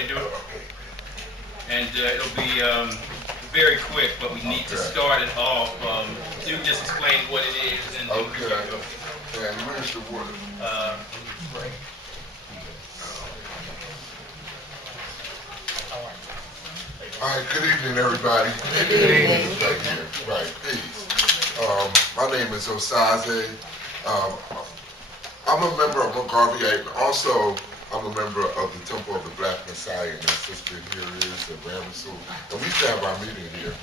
Want me to do it? And it'll be very quick, but we need to start it off. You just explain what it is, and then we can go. And where's the water? All right, good evening, everybody. Good evening. Right here, right, peace. My name is Osaze. I'm a member of Moravian, and also I'm a member of the Temple of the Black Messiah, and our sister here is the Ramessu. And we used to have our meeting here.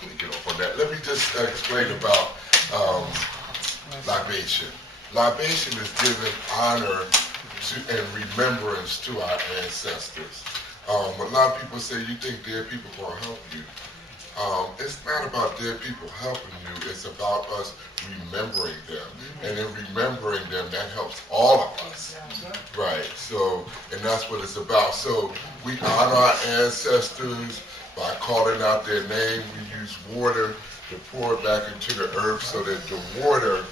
Let me get off on that. Let me just explain about libation. Libation is giving honor to and remembrance to our ancestors. A lot of people say, you think dead people are going to help you. It's not about dead people helping you, it's about us remembering them. And in remembering them, that helps all of us. Right, so, and that's what it's about. So we honor our ancestors by calling out their name. We use water to pour it back into the earth so that the water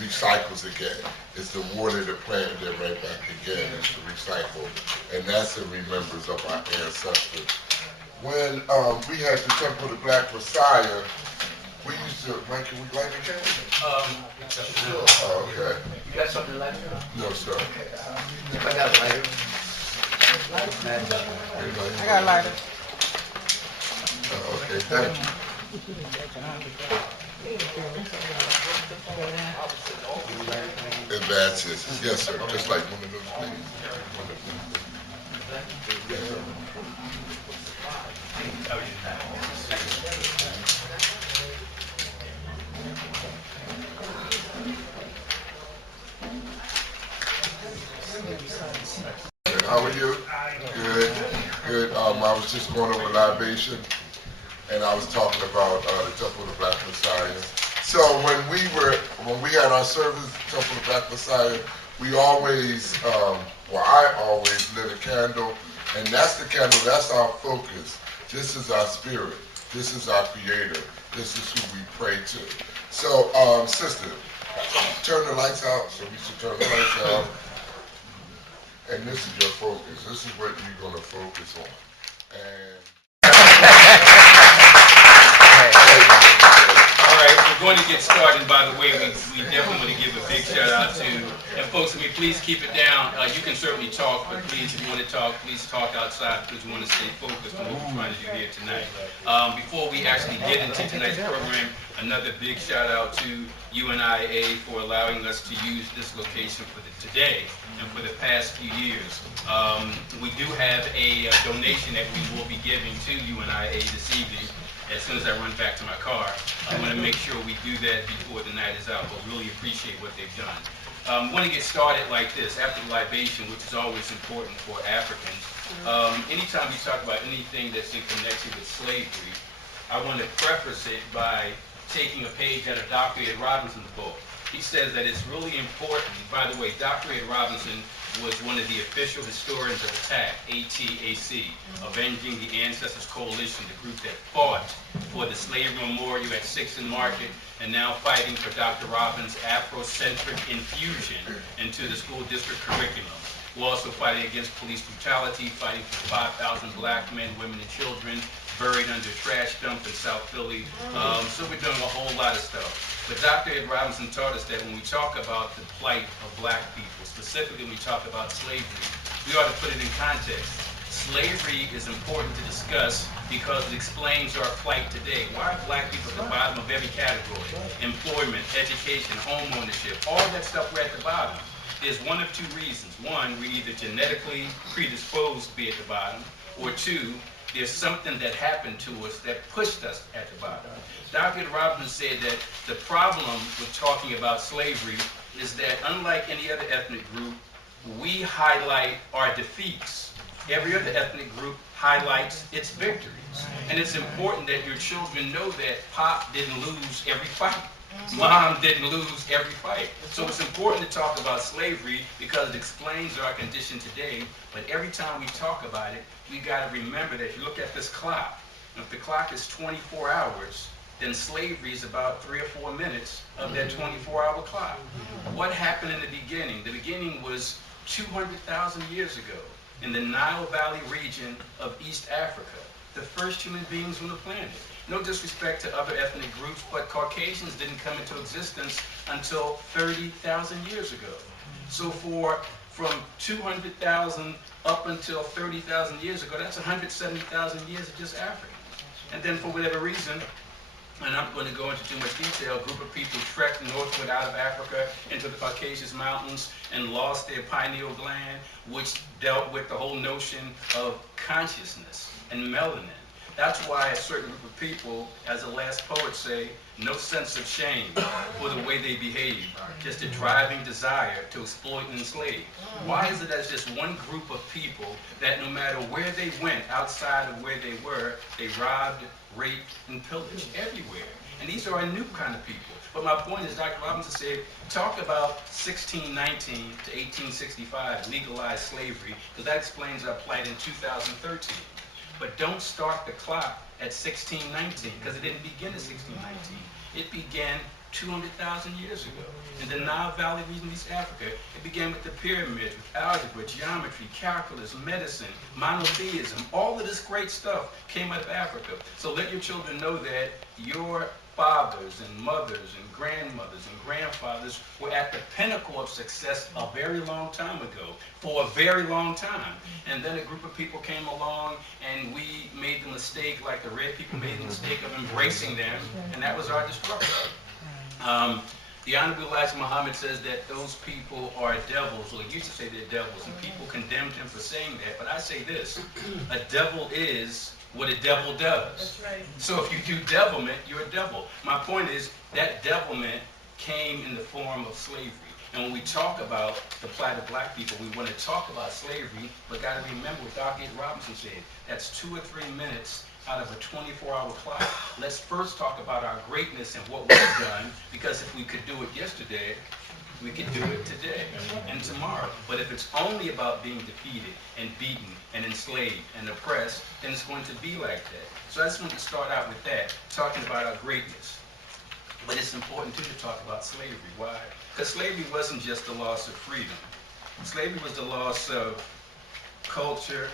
recycles again. It's the water that planted it right back again. It's to recycle. And that's in remembrance of our ancestors. When we had the Temple of the Black Messiah, we used to, Mike, can we light a candle? Oh, okay. You got something to light? No, sir. I got a lighter. I got a lighter. Oh, okay, thank you. Advances, yes, sir. Just like one of those things. Yes, sir. How are you? Good, good. I was just going over libation, and I was talking about the Temple of the Black Messiah. So when we had our service, Temple of the Black Messiah, we always, I always lit a candle, and that's the candle, that's our focus. This is our spirit. This is our creator. This is who we pray to. So, sister, turn the lights out. So we should turn the lights out. And this is your focus. This is what you're going to focus on. And All right, we're going to get started. By the way, we definitely want to give a big shout out to, and folks, please keep it down. You can certainly talk, but please, if you want to talk, please talk outside because we want to stay focused on what we're trying to do here tonight. Before we actually get into tonight's program, another big shout out to UNIA for allowing us to use this location for today and for the past few years. We do have a donation that we will be giving to UNIA this evening. As soon as I run back to my car, I want to make sure we do that before the night is out, but really appreciate what they've done. I want to get started like this, after the libation, which is always important for Africans. Anytime we talk about anything that's in connection with slavery, I want to preface it by taking a page out of Dr. Ed Robinson's book. He says that it's really important. By the way, Dr. Ed Robinson was one of the official historians of ATAC, ATAC, Avenging The Ancestors Coalition, the group that fought for the slavery memorial at 6th and Market, and now fighting for Dr. Robinson's Afrocentric infusion into the school district curriculum. We're also fighting against police brutality, fighting for 5,000 black men, women, and children buried under a trash dump in South Philly. So we're doing a whole lot of stuff. But Dr. Ed Robinson taught us that when we talk about the plight of black people, specifically when we talk about slavery, we ought to put it in context. Slavery is important to discuss because it explains our plight today. Why are black people at the bottom of every category? Employment, education, home ownership, all that stuff, we're at the bottom. There's one of two reasons. One, we're either genetically predisposed to be at the bottom, or two, there's something that happened to us that pushed us at the bottom. Dr. Ed Robinson said that the problem with talking about slavery is that unlike any other ethnic group, we highlight our defeats. Every other ethnic group highlights its victories. And it's important that your children know that Pop didn't lose every fight. Mom didn't lose every fight. So it's important to talk about slavery because it explains our condition today. But every time we talk about it, we got to remember that if you look at this clock, if the clock is 24 hours, then slavery is about 3 or 4 minutes of that 24-hour clock. What happened in the beginning? The beginning was 200,000 years ago. in the Nile Valley region of East Africa, the first human beings on the planet. No disrespect to other ethnic groups, but Caucasians didn't come into existence until 30,000 years ago. So from 200,000 up until 30,000 years ago, that's 170,000 years of just Africans. And then for whatever reason, and I'm going to go into too much detail, a group of people trekked northward out of Africa into the Caucasus Mountains and lost their pineal gland, which dealt with the whole notion of consciousness and melanin. That's why a certain group of people, as the last poet say, no sense of shame for the way they behave, just a driving desire to exploit and enslave. Why is it as just one group of people that no matter where they went outside of where they were, they robbed, raped, and pillaged everywhere? And these are a new kind of people. But my point is, Dr. Robinson said, talk about 1619 to 1865, legalized slavery, because that explains our plight in 2013. But don't start the clock at 1619, because it didn't begin in 1619. It began 200,000 years ago. In the Nile Valley region of East Africa, it began with the pyramids, with algebra, geometry, calculus, medicine, monotheism. All of this great stuff came out of Africa. So let your children know that your fathers and mothers and grandmothers and grandfathers were at the pinnacle of success a very long time ago, for a very long time. And then a group of people came along and we made the mistake, like the red people made the mistake of embracing them, and that was our destruction. The Honorable Elijah Muhammad says that those people are devils, or he used to say they're devils, and people condemned him for saying that. But I say this, a devil is what a devil does. That's right. So if you do devilment, you're a devil. My point is that devilment came in the form of slavery. And when we talk about the plight of black people, we want to talk about slavery, but got to remember what Dr. Robinson said. That's 2 or 3 minutes out of a 24-hour clock. Let's first talk about our greatness and what we've done, because if we could do it yesterday, we could do it today and tomorrow. But if it's only about being defeated and beaten and enslaved and oppressed, then it's going to be like that. So I just want to start out with that, talking about our greatness. But it's important, too, to talk about slavery. Why? Because slavery wasn't just the loss of freedom. Slavery was the loss of culture,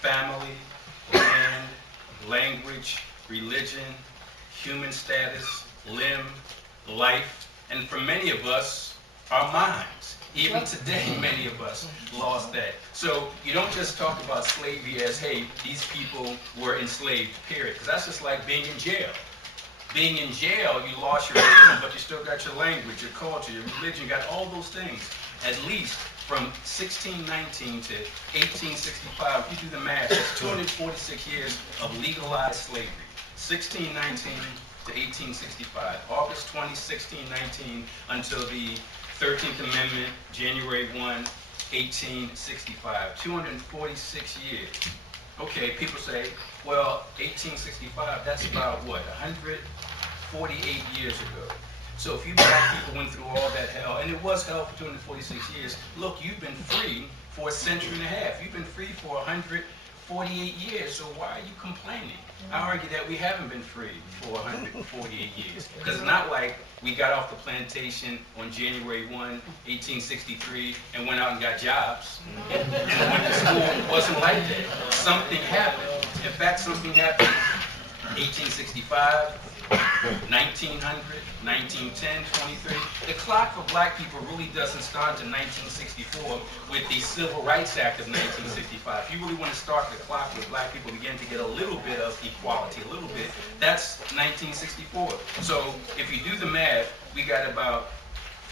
family, land, language, religion, human status, limb, life, and for many of us, our minds. Even today, many of us lost that. So you don't just talk about slavery as, hey, these people were enslaved, period. Because that's just like being in jail. Being in jail, you lost your freedom, but you still got your language, your culture, your religion, you got all those things. At least from 1619 to 1865, if you do the math, that's 246 years of legalized slavery. 1619 to 1865, August 20, 1619, until the 13th Amendment, January 1, 1865, 246 years. Okay, people say, well, 1865, that's about what, 148 years ago. So if you black people went through all that hell, and it was hell for 246 years, look, you've been free for a century and a half. You've been free for 148 years, so why are you complaining? I argue that we haven't been free for 148 years. Because it's not like we got off the plantation on January 1, 1863, and went out and got jobs, and went to school. It wasn't like that. Something happened. In fact, something happened 1865, 1900, 1910, 23. The clock for black people really doesn't start until 1964 with the Civil Rights Act of 1965. If you really want to start the clock where black people begin to get a little bit of equality, a little bit, that's 1964. So if you do the math, we got about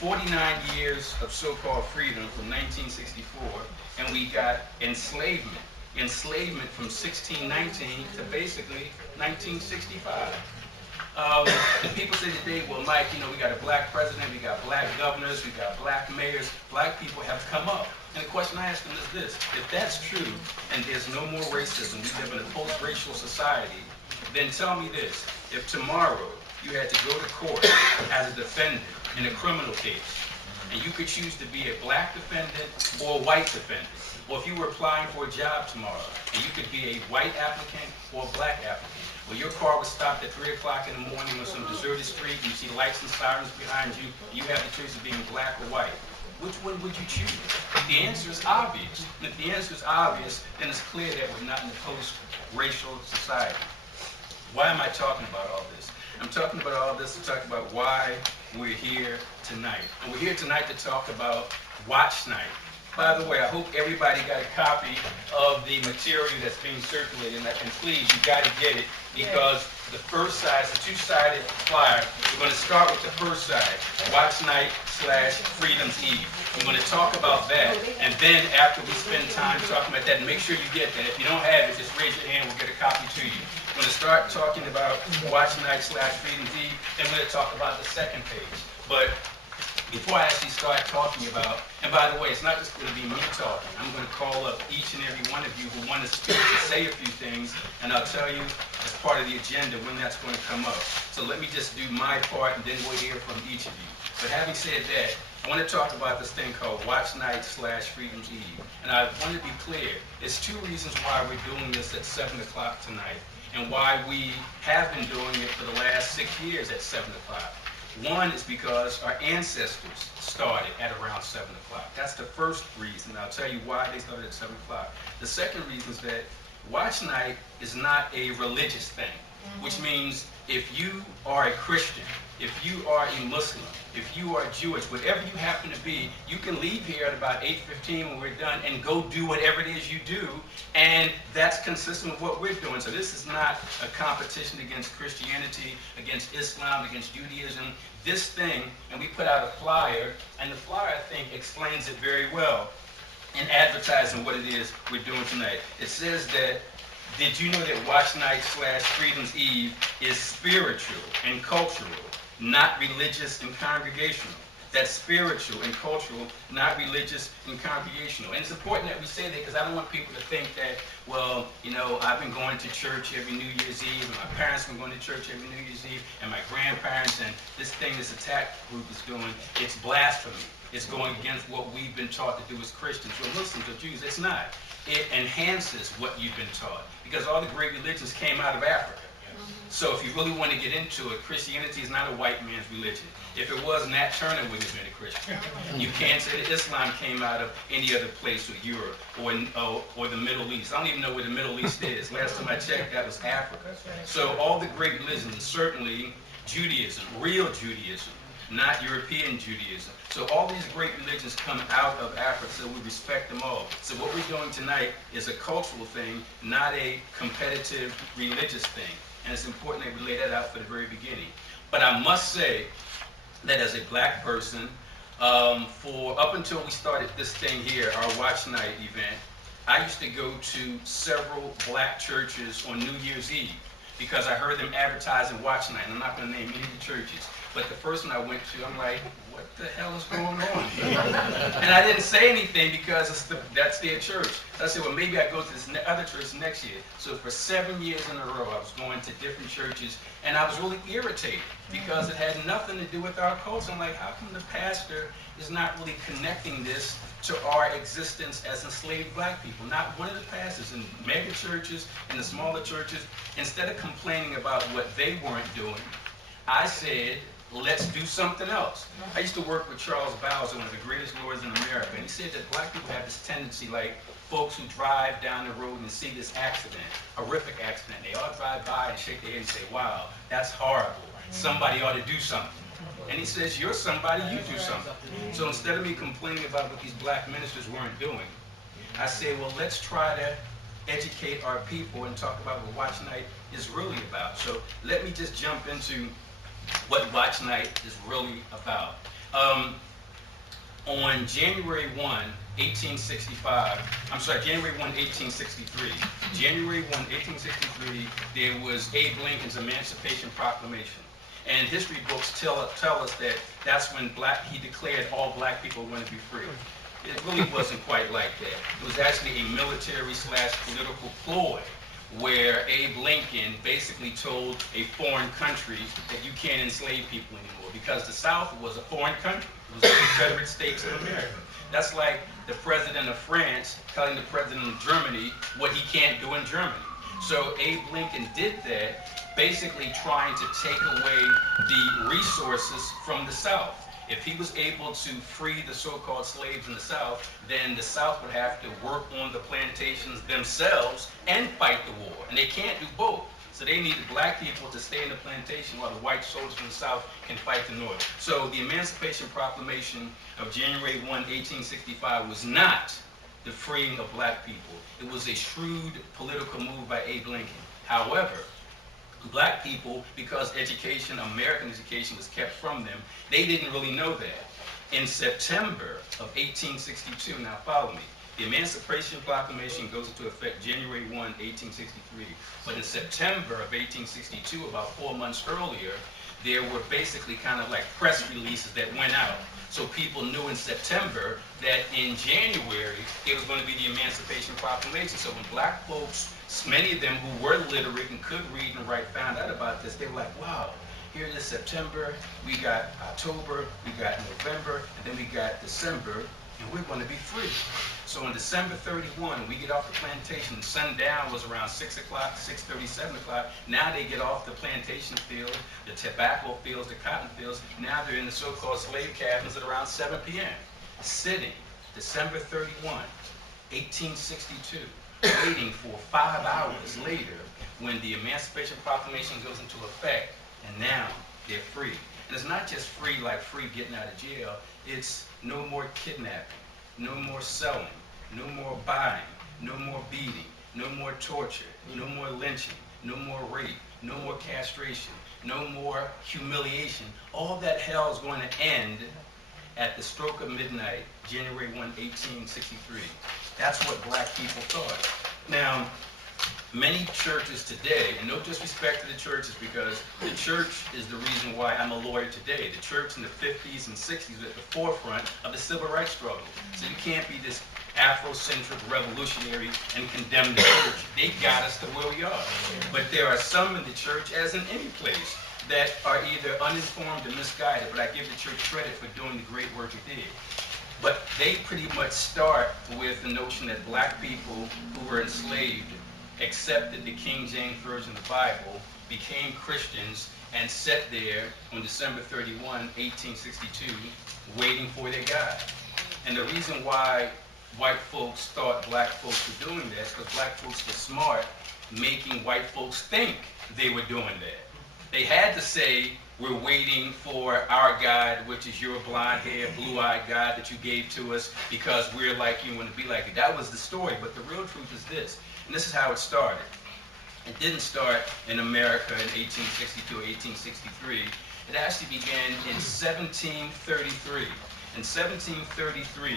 49 years of so-called freedom from 1964, and we got enslavement. Enslavement from 1619 to basically 1965. And people say today, well, Mike, you know, we got a black president, we got black governors, we got black mayors. Black people have come up. And the question I ask them is this: if that's true, and there's no more racism, we live in a post-racial society, then tell me this: if tomorrow you had to go to court as a defendant in a criminal case, and you could choose to be a black defendant or a white defendant, or if you were applying for a job tomorrow, and you could be a white applicant or a black applicant, well, your car was stopped at 3 o'clock in the morning on some deserted street, you see lights and sirens behind you, you have the choice of being black or white. which one would you choose? The answer is obvious. And if the answer is obvious, then it's clear that we're not in a post-racial society. Why am I talking about all this? I'm talking about all this to talk about why we're here tonight. And we're here tonight to talk about Watch Night. By the way, I hope everybody got a copy of the material that's being circulated, and please, you got to get it, because the first side is a two-sided flyer. We're going to start with the first side, Watch Night / Freedom's Eve. I'm going to talk about that, and then after we spend time talking about that, and make sure you get that. If you don't have it, just raise your hand, we'll get a copy to you. I'm going to start talking about Watch Night / Freedom's Eve, and we're going to talk about the second page. But before I actually start talking about, and by the way, it's not just going to be me talking. I'm going to call up each and every one of you who want to speak to say a few things, and I'll tell you as part of the agenda when that's going to come up. So let me just do my part, and then we'll hear from each of you. But having said that, I want to talk about this thing called Watch Night / Freedom's Eve. And I want to be clear, there's two reasons why we're doing this at 7 o'clock tonight, and why we have been doing it for the last 6 years at 7 o'clock. One is because our ancestors started at around 7 o'clock. That's the first reason. I'll tell you why they started at 7 o'clock. The second reason is that Watch Night is not a religious thing, which means if you are a Christian, if you are a Muslim, if you are Jewish, whatever you happen to be, you can leave here at about 8:15 when we're done and go do whatever it is you do, and that's consistent with what we're doing. So this is not a competition against Christianity, against Islam, against Judaism. This thing, and we put out a flyer, and the flyer, I think, explains it very well in advertising what it is we're doing tonight. It says that, did you know that Watch Night / Freedom's Eve is spiritual and cultural, not religious and congregational? That's spiritual and cultural, not religious and congregational. And it's important that we say that, because I don't want people to think that, well, you know, I've been going to church every New Year's Eve, and my parents have been going to church every New Year's Eve, and my grandparents, and this thing this ATAC group is doing, it's blasphemy. It's going against what we've been taught to do as Christians, or Muslims, or Jews. It's not. It enhances what you've been taught, because all the great religions came out of Africa. So if you really want to get into it, Christianity is not a white man's religion. If it was, Nat Turner would have been a Christian. You can't say that Islam came out of any other place, or Europe, or the Middle East. I don't even know where the Middle East is. Last time I checked, that was Africa. So all the great religions, certainly Judaism, real Judaism, not European Judaism. So all these great religions come out of Africa, so we respect them all. So what we're doing tonight is a cultural thing, not a competitive religious thing. And it's important that we lay that out for the very beginning. But I must say that as a black person, for up until we started this thing here, our Watch Night event, I used to go to several black churches on New Year's Eve, because I heard them advertising Watch Night. And I'm not going to name any of the churches, but the first one I went to, I'm like, what the hell is going on? And I didn't say anything, because that's their church. So I said, well, maybe I go to this other church next year. So for 7 years in a row, I was going to different churches, and I was really irritated, because it had nothing to do with our culture. I'm like, how come the pastor is not really connecting this to our existence as enslaved black people? Not one of the pastors in mega churches and the smaller churches, instead of complaining about what they weren't doing, I said, let's do something else. I used to work with Charles Bowser, one of the greatest lawyers in America, and he said that black people have this tendency, like folks who drive down the road and see this accident, horrific accident, they all drive by and shake their head and say, wow, that's horrible. Somebody ought to do something. And he says, you're somebody, you do something. So instead of me complaining about what these black ministers weren't doing, I say, well, let's try to educate our people and talk about what Watch Night is really about. So let me just jump into what Watch Night is really about. On January 1, 1863, January 1, 1863, there was Abe Lincoln's Emancipation Proclamation. And history books tell us that that's when he declared all black people were going to be free. It really wasn't quite like that. It was actually a military/political ploy, where Abe Lincoln basically told a foreign country that you can't enslave people anymore, because the South was a foreign country. It was the Confederate States of America. That's like the president of France telling the president of Germany what he can't do in Germany. So Abe Lincoln did that, basically trying to take away the resources from the South. If he was able to free the so-called slaves in the South, then the South would have to work on the plantations themselves and fight the war. And they can't do both. So they needed black people to stay in the plantation while the white soldiers from the South can fight the North. So the Emancipation Proclamation of January 1, 1865 was not the freeing of black people. It was a shrewd political move by Abe Lincoln. However, black people, because education, American education, was kept from them, they didn't really know that. In September of 1862, now follow me, the Emancipation Proclamation goes into effect January 1, 1863. But in September of 1862, about 4 months earlier, there were basically kind of like press releases that went out. So people knew in September that in January, it was going to be the Emancipation Proclamation. So when black folks, many of them who were literate and could read and write, found out about this, they were like, wow, here it is September, we got October, we got November, and then we got December, and we're going to be free. So on December 31, we get off the plantation. Sundown was around 6 o'clock, 6:30, 7 o'clock. Now they get off the plantation field, the tobacco fields, the cotton fields. Now they're in the so-called slave cabins at around 7 p.m. Sitting, December 31, 1862, waiting for 5 hours later when the Emancipation Proclamation goes into effect, and now they're free. And it's not just free like free getting out of jail, it's no more kidnapping, no more selling, no more buying, no more beating, no more torture, no more lynching, no more rape, no more castration, no more humiliation. All that hell is going to end at the stroke of midnight, January 1, 1863. That's what black people thought. Now, many churches today, and no disrespect to the churches, because the church is the reason why I'm a lawyer today. The church in the 50s and 60s was at the forefront of the civil rights struggle. So you can't be this Afrocentric revolutionary and condemn the church. They got us to where we are. But there are some in the church, as in any place, that are either uninformed or misguided, but I give the church credit for doing the great work it did. But they pretty much start with the notion that black people who were enslaved accepted the King James Version of the Bible, became Christians, and sat there on December 31, 1862, waiting for their God. And the reason why white folks thought black folks were doing that is because black folks were smart, making white folks think they were doing that. They had to say, we're waiting for our God, which is your blonde-haired, blue-eyed God that you gave to us because we're like you and want to be like you. That was the story, but the real truth is this. And this is how it started. It didn't start in America in 1862 or 1863. It actually began in 1733. In 1733,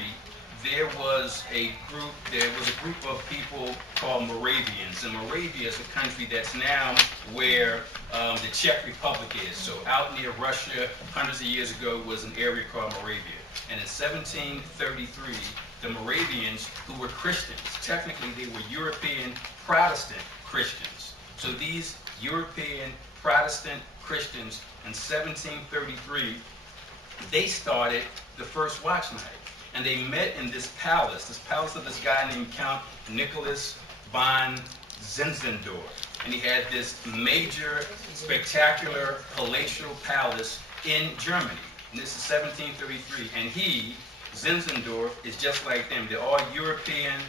there was a group of people called Moravians. And Moravia is a country that's now where the Czech Republic is. So out near Russia, hundreds of years ago, was an area called Moravia. And in 1733, the Moravians, who were Christians, technically they were European Protestant Christians. So these European Protestant Christians in 1733, they started the first watch night. And they met in this palace of this guy named Count Nicholas von Zinzendorf. And he had this major, spectacular palatial palace in Germany. And this is 1733. And he, Zinzendorf, is just like them. They're all European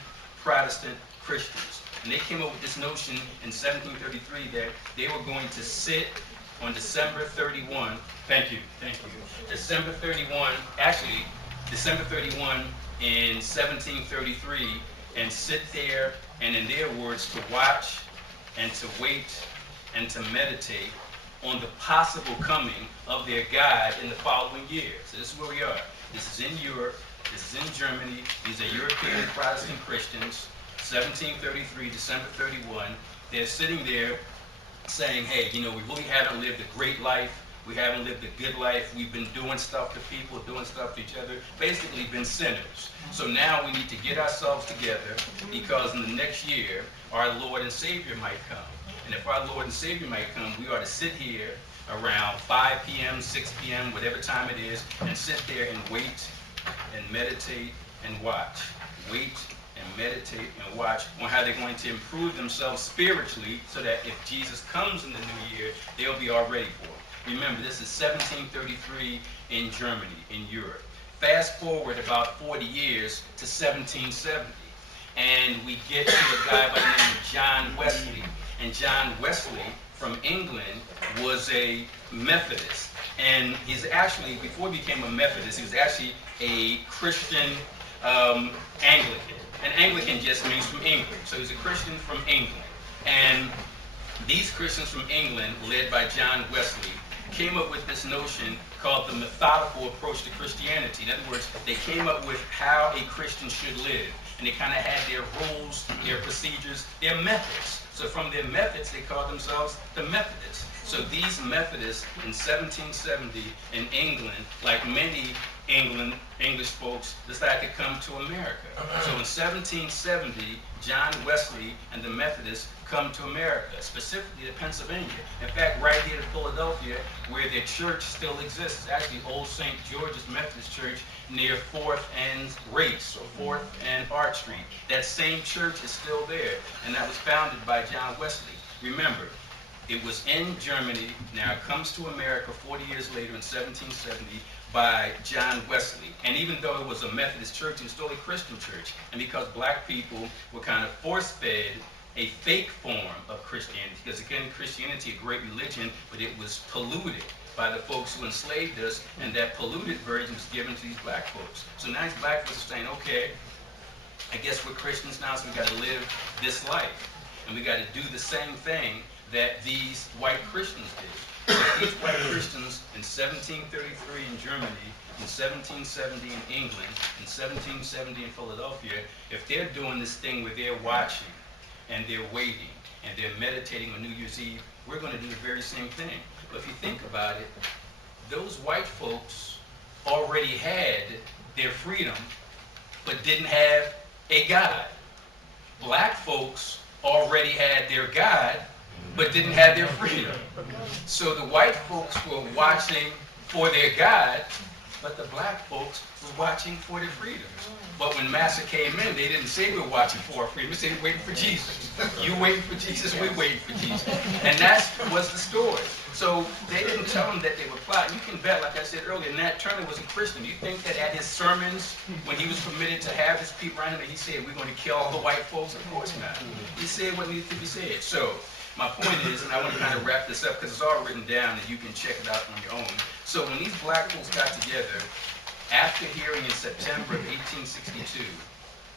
Protestant Christians. And they came up with this notion in 1733 that they were going to sit on December 31. Thank you. December 31, actually, December 31 in 1733, and sit there and, in their words, to watch and to wait and to meditate on the possible coming of their God in the following year. So this is where we are. This is in Europe. This is in Germany. These are European Protestant Christians. 1733, December 31. They're sitting there saying, hey, we really haven't lived a great life. We haven't lived a good life. We've been doing stuff to people, doing stuff to each other, basically been sinners. So now we need to get ourselves together because in the next year, our Lord and Savior might come. And if our Lord and Savior might come, we ought to sit here around 5 p.m., 6 p.m., whatever time it is, and sit there and wait and meditate and watch. Wait and meditate and watch on how they're going to improve themselves spiritually so that if Jesus comes in the new year, they'll be all ready for it. Remember, this is 1733 in Germany, in Europe. Fast forward about 40 years to 1770, and we get to a guy by the name of John Wesley. And John Wesley from England was a Methodist. And he's actually, before he became a Methodist, he was actually a Christian Anglican. And Anglican just means from England. So he's a Christian from England. And these Christians from England, led by John Wesley, came up with this notion called the methodical approach to Christianity. In other words, they came up with how a Christian should live. And they kind of had their rules, their procedures, their methods. So from their methods, they called themselves the Methodists. So these Methodists in 1770 in England, like many English folks, decided to come to America. So in 1770, John Wesley and the Methodists come to America, specifically to Pennsylvania. In fact, right here in Philadelphia, where their church still exists, it's actually Old St. George's Methodist Church near 4th and Race, or 4th and Art Street. That same church is still there, and that was founded by John Wesley. Remember, it was in Germany, now it comes to America 40 years later in 1770 by John Wesley. And even though it was a Methodist church, it was still a Christian church. And because black people were kind of force-fed a fake form of Christianity, because again, Christianity, a great religion, but it was polluted by the folks who enslaved us, and that polluted version was given to these black folks. So now these black folks are saying, okay, I guess we're Christians now, so we got to live this life. And we got to do the same thing that these white Christians did. So these white Christians in 1733 in Germany, in 1770 in England, in 1770 in Philadelphia, if they're doing this thing where they're watching and they're waiting and they're meditating on New Year's Eve, we're going to do the very same thing. But if you think about it, those white folks already had their freedom, but didn't have a God. Black folks already had their God, but didn't have their freedom. So the white folks were watching for their God, but the black folks were watching for their freedom. But when Massa came in, they didn't say we're watching for our freedom. They said we're waiting for Jesus. You waiting for Jesus, we're waiting for Jesus. And that was the story. So they didn't tell them that they were plotting. You can bet, like I said earlier, Nat Turner was a Christian. You think that at his sermons, when he was permitted to have his people around him, he said, we're going to kill all the white folks? Of course not. He said what needed to be said. So my point is, and I want to kind of wrap this up because it's all written down and you can check it out on your own. So when these black folks got together, after hearing in September of 1862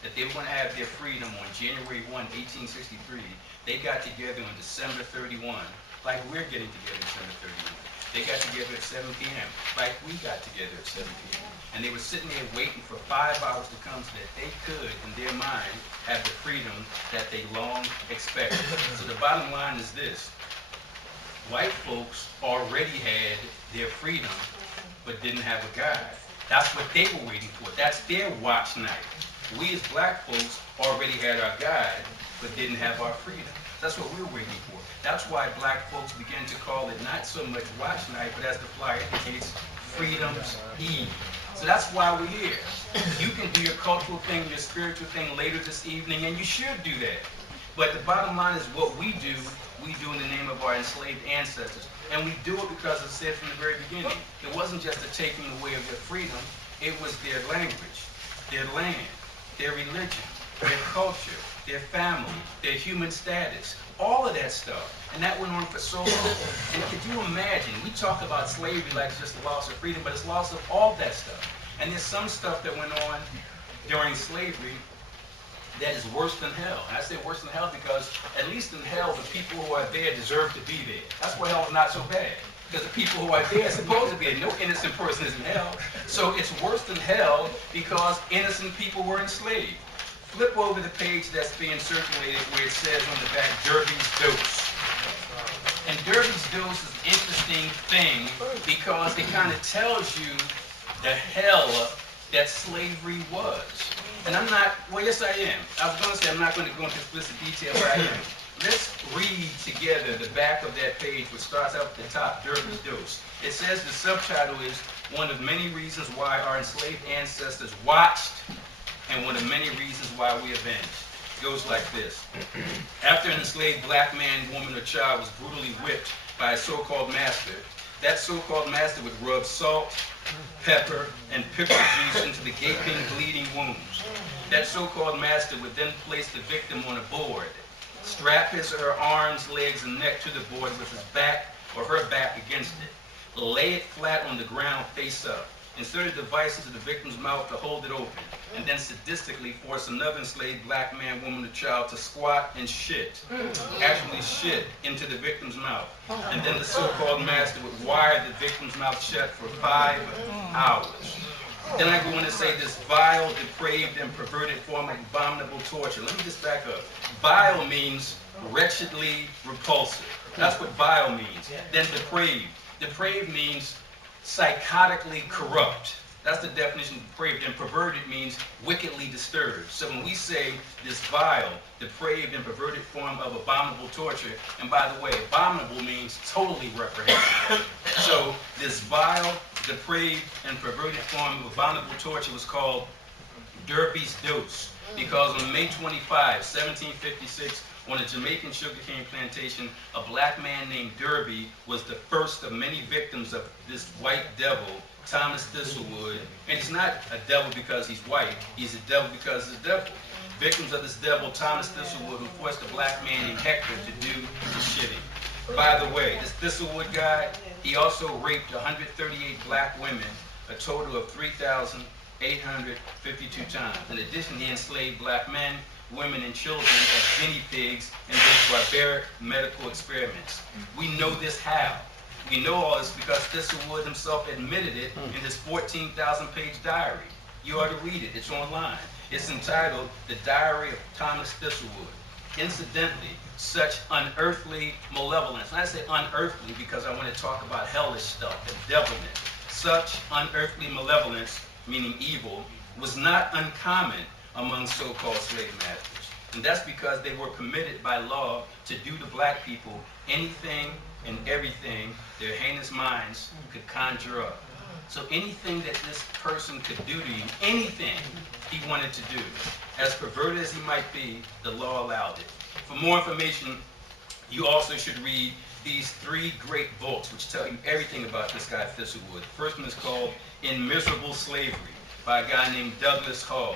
that they were going to have their freedom on January 1, 1863, they got together on December 31, like we're getting together December 31. They got together at 7 p.m., like we got together at 7 p.m. And they were sitting there waiting for 5 hours to come so that they could, in their mind, have the freedom that they long expected. So the bottom line is this. White folks already had their freedom, but didn't have a God. That's what they were waiting for. That's their watch night. We as black folks already had our God, but didn't have our freedom. That's what we're waiting for. That's why black folks began to call it not so much watch night, but as the flyer indicates, Freedom's Eve. So that's why we're here. You can do your cultural thing, your spiritual thing later this evening, and you should do that. But the bottom line is what we do in the name of our enslaved ancestors. And we do it because, as I said from the very beginning, it wasn't just the taking away of their freedom, it was their language, their land, their religion, their culture, their family, their human status, all of that stuff. And that went on for so long. And could you imagine, we talk about slavery like it's just the loss of freedom, but it's loss of all that stuff. And there's some stuff that went on during slavery that is worse than hell. And I say worse than hell because at least in hell, the people who are there deserve to be there. That's why hell is not so bad. Because the people who are there are supposed to be there. No innocent person is in hell. So it's worse than hell because innocent people were enslaved. Flip over the page that's being circulated where it says on the back, Derby's Dose. And Derby's Dose is an interesting thing because it kind of tells you the hell that slavery was. And I'm not, well, yes I am. I was going to say I'm not going to go into explicit detail, but I am. Let's read together the back of that page, which starts out at the top, Derby's Dose. It says the subtitle is one of many reasons why our enslaved ancestors watched and one of many reasons why we avenged. It goes like this. After an enslaved black man, woman, or child was brutally whipped by a so-called master, That so-called master would rub salt, pepper, and pickle juice into the gaping, bleeding wounds. That so-called master would then place the victim on a board, strap his or her arms, legs, and neck to the board with his back or her back against it, lay it flat on the ground face up, insert a device into the victim's mouth to hold it open, and then sadistically force another enslaved black man, woman, or child to squat and shit, actually shit, into the victim's mouth. And then the so-called master would wire the victim's mouth shut for 5 hours. Then I go on to say this vile, depraved, and perverted form of abominable torture. Let me just back up. Vile means wretchedly repulsive. That's what vile means. Then depraved. Depraved means psychotically corrupt. That's the definition of depraved. And perverted means wickedly disturbed. So when we say this vile, depraved, and perverted form of abominable torture, and by the way, abominable means totally reprehensible. So this vile, depraved, and perverted form of abominable torture was called Derby's dose, because on May 25, 1756, on a Jamaican sugarcane plantation, a black man named Derby was the first of many victims of this white devil, Thomas Thistlewood. And he's not a devil because he's white, he's a devil because he's a devil. Victims of this devil, Thomas Thistlewood, who forced a black man named Hector to do the shitting. By the way, this Thistlewood guy, he also raped 138 black women, a total of 3,852 times. In addition, he enslaved black men, women, and children as guinea pigs in these barbaric medical experiments. We know this how. We know all this because Thistlewood himself admitted it in his 14,000-page diary. You ought to read it. It's online. It's entitled The Diary of Thomas Thistlewood. Incidentally, such unearthly malevolence. And I say unearthly because I want to talk about hellish stuff and devilment. Such unearthly malevolence, meaning evil, was not uncommon among so-called slave masters. And that's because they were permitted by law to do to black people anything and everything their heinous minds could conjure up. So anything that this person could do to you, anything he wanted to do, as perverted as he might be, the law allowed it. For more information, you also should read these 3 great books which tell you everything about this guy Thistlewood. The first one is called In Miserable Slavery by a guy named Douglas Hall.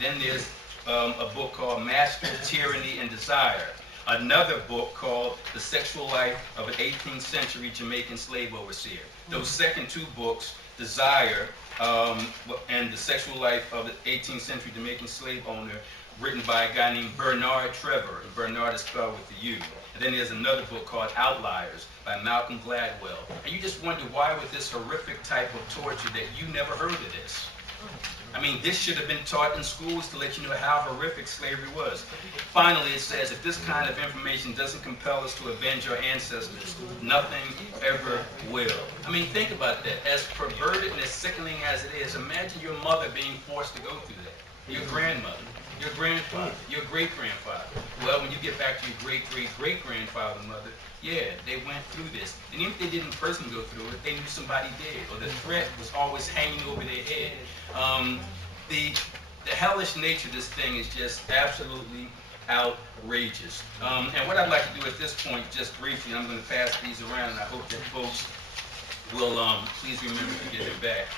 Then there's a book called Master, Tyranny, and Desire. Another book called The Sexual Life of an 18th Century Jamaican Slave Overseer. Those second 2 books, Desire and The Sexual Life of an 18th Century Jamaican Slave Owner, written by a guy named Bernard Trevor. And Bernard is spelled with the U. And then there's another book called Outliers by Malcolm Gladwell. And you just wonder why with this horrific type of torture that you never heard of this. I mean, this should have been taught in schools to let you know how horrific slavery was. Finally, it says, if this kind of information doesn't compel us to avenge our ancestors, nothing ever will. I mean, think about that. As perverted and as sickening as it is, imagine your mother being forced to go through that. Your grandmother, your grandfather, your great-grandfather. Well, when you get back to your great-great-great-grandfather, mother, yeah, they went through this. And even if they didn't personally go through it, they knew somebody did, or the threat was always hanging over their head. The hellish nature of this thing is just absolutely outrageous. And what I'd like to do at this point, just briefly, I'm going to pass these around, and I hope that folks will please remember to get them back.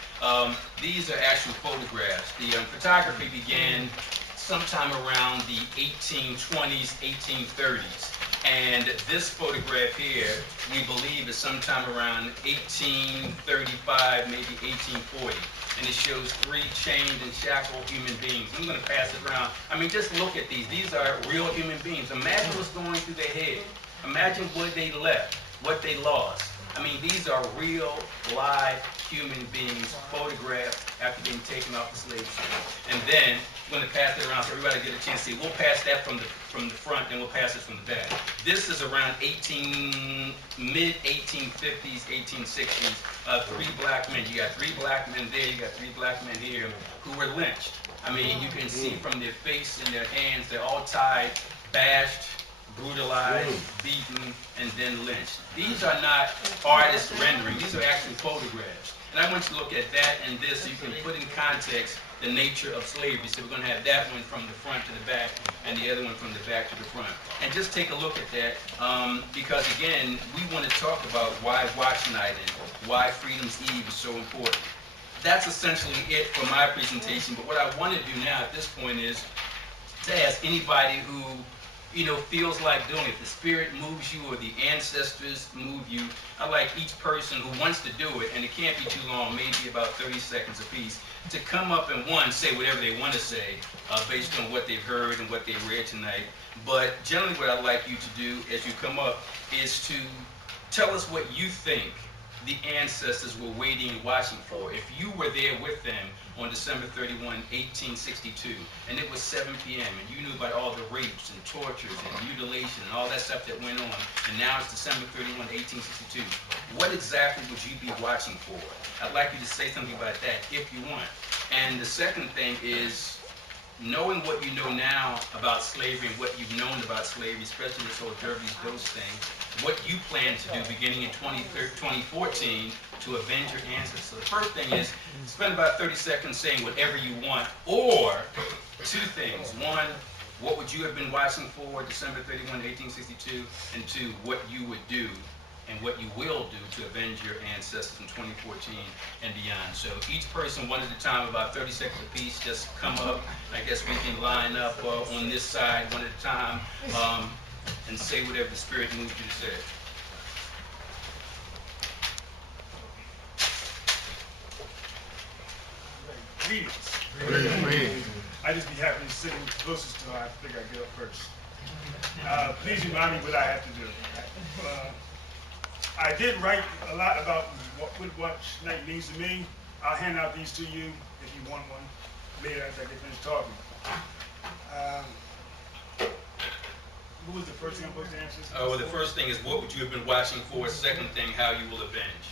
These are actual photographs. The photography began sometime around the 1820s, 1830s. And this photograph here, we believe, is sometime around 1835, maybe 1840. And it shows 3 chained and shackled human beings. I'm going to pass it around. I mean, just look at these. These are real human beings. Imagine what's going through their head. Imagine what they left, what they lost. I mean, these are real, live human beings photographed after being taken off the slave ship. And then I'm going to pass it around so everybody get a chance to see. We'll pass that from the front, and we'll pass it from the back. This is around mid-1850s, 1860s. 3 black men. You got 3 black men there. You got 3 black men here who were lynched. I mean, you can see from their face and their hands, they're all tied, bashed, brutalized, beaten, and then lynched. These are not artist rendering. These are actual photographs. And I want you to look at that and this so you can put in context the nature of slavery. So we're going to have that one from the front to the back and the other one from the back to the front. And just take a look at that because, again, we want to talk about why Watch Night and why Freedom's Eve is so important. That's essentially it for my presentation, but what I want to do now at this point is to ask anybody who, feels like doing it. The spirit moves you or the ancestors move you. I like each person who wants to do it, and it can't be too long, maybe about 30 seconds apiece, to come up and say whatever they want to say based on what they've heard and what they read tonight. But generally what I'd like you to do as you come up is to tell us what you think the ancestors were waiting and watching for. If you were there with them on December 31, 1862, and it was 7 p.m., and you knew about all the rapes and tortures and mutilation and all that stuff that went on, and now it's December 31, 1862, what exactly would you be watching for? I'd like you to say something about that if you want. And the second thing is, knowing what you know now about slavery and what you've known about slavery, especially this whole Derby's Dose thing, what you plan to do beginning in 2014 to avenge your ancestors. So the first thing is spend about 30 seconds saying whatever you want, or two things. One, what would you have been watching for December 31, 1862? And two, what you would do and what you will do to avenge your ancestors in 2014 and beyond. So each person, one at a time, about 30 seconds apiece, just come up. I guess we can line up on this side, one at a time, and say whatever the spirit moves you to say. Greetings. I just be happy to sit closest to her. I think I get up first. Please remind me what I have to do. I did write a lot about what Watch Night means to me. I'll hand out these to you if you want one later after I get finished talking. What was the first thing I'm supposed to answer? Well, the first thing is what would you have been watching for? Second thing, how you will avenge.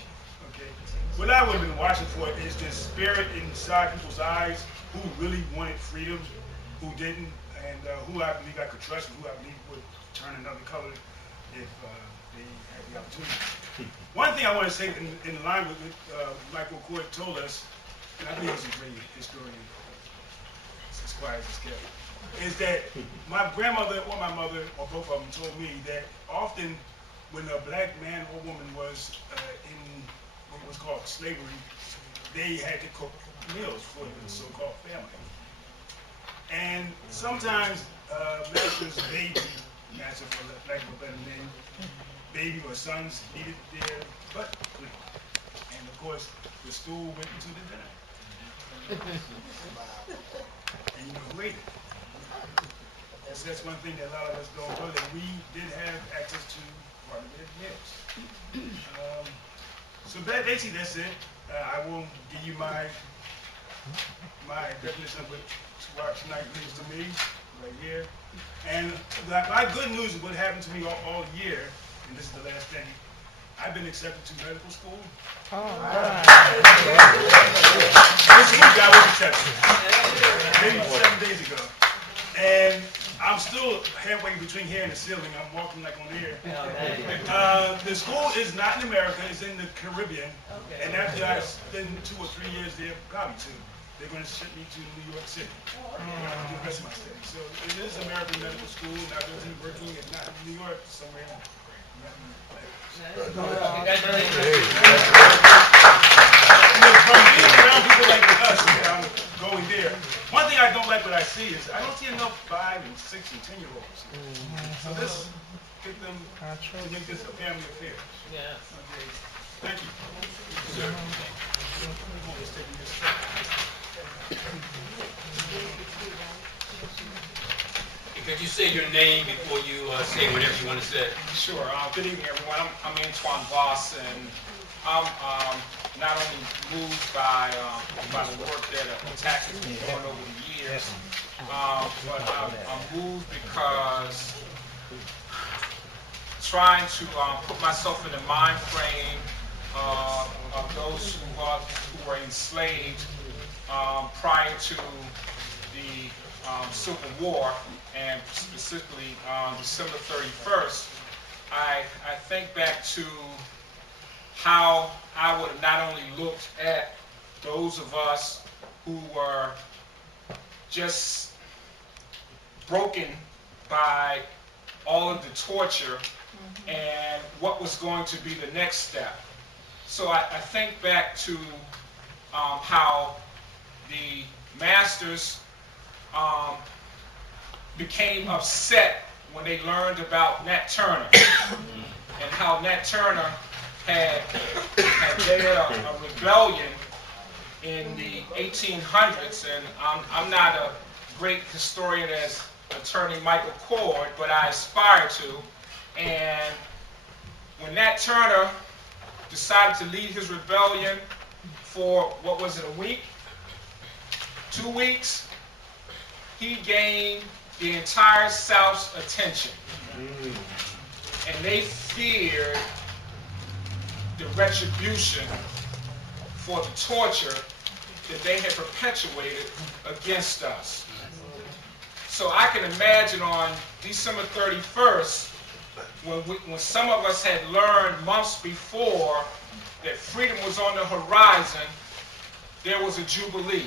Okay. What I would have been watching for is the spirit inside people's eyes who really wanted freedom, who didn't, and who I believe I could trust, and who I believe would turn another color if they had the opportunity. One thing I want to say in line with what Michael Coard told us, and I believe he's a great historian, as quiet as he's kept, is that my grandmother or my mother, or both of them, told me that often when a black man or woman was in what was called slavery, they had to cook meals for the so-called family. And sometimes master's baby, master for lack of a better name, baby or sons needed their butt cleaned. And of course, the stool went into the dinner. And you know who ate it. That's one thing that a lot of us don't know, that we did have access to part of their meals. So basically that's it. I will give you my definition of what Watch Night means to me, right here. And my good news is what happened to me all year, and this is the last thing. I've been accepted to medical school. This week I was accepted, maybe 7 days ago. And I'm still halfway between here and the ceiling. I'm walking like on air. The school is not in America, it's in the Caribbean. Okay. And after I spend 2 or 3 years there, probably 2, they're going to ship me to New York City. The rest of my stay. So it is American medical school, and I was working, if not in New York, somewhere. From being around people like us, I'm going there. One thing I don't like what I see is I don't see enough 5 and 6 and 10-year-olds. So let's get them to make this a family affair. Yeah. Okay. Thank you. Sir. Could you say your name before you say whatever you want to say? Sure. Good evening, everyone. I'm Antoine Voss, and I'm not only moved by the work that ATAC has been doing over the years, but I'm moved because trying to put myself in the mind frame of those who were enslaved prior to the Civil War, and specifically December 31st, I think back to how I would have not only looked at those of us who were just broken by all of the torture and what was going to be the next step. So I think back to how the masters became upset when they learned about Nat Turner and how Nat Turner had led a rebellion in the 1800s. And I'm not a great historian as attorney Michael Coard, but I aspire to. And when Nat Turner decided to lead his rebellion for, what was it, a week? 2 weeks? He gained the entire South's attention. And they feared the retribution for the torture that they had perpetuated against us. So I can imagine on December 31st, when some of us had learned months before that freedom was on the horizon, there was a jubilee.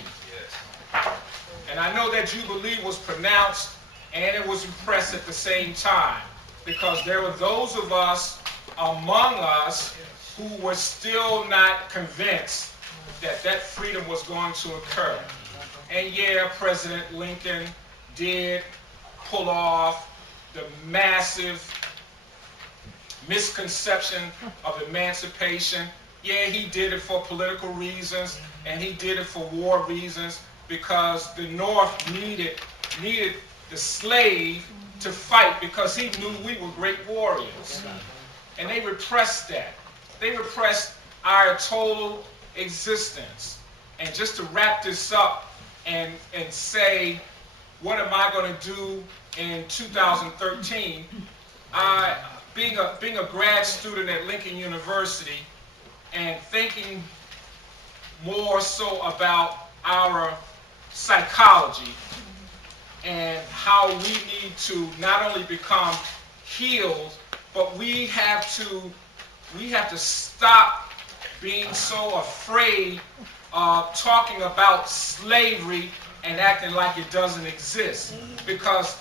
And I know that jubilee was pronounced and it was repressed at the same time, because there were those of us among us who were still not convinced that that freedom was going to occur. And yeah, President Lincoln did pull off the massive misconception of emancipation. Yeah, he did it for political reasons, and he did it for war reasons, because the North needed the slave to fight, because he knew we were great warriors. And they repressed that. They repressed our total existence. And just to wrap this up and say, what am I going to do in 2013? Being a grad student at Lincoln University and thinking more so about our psychology and how we need to not only become healed, but we have to stop being so afraid of talking about slavery and acting like it doesn't exist, because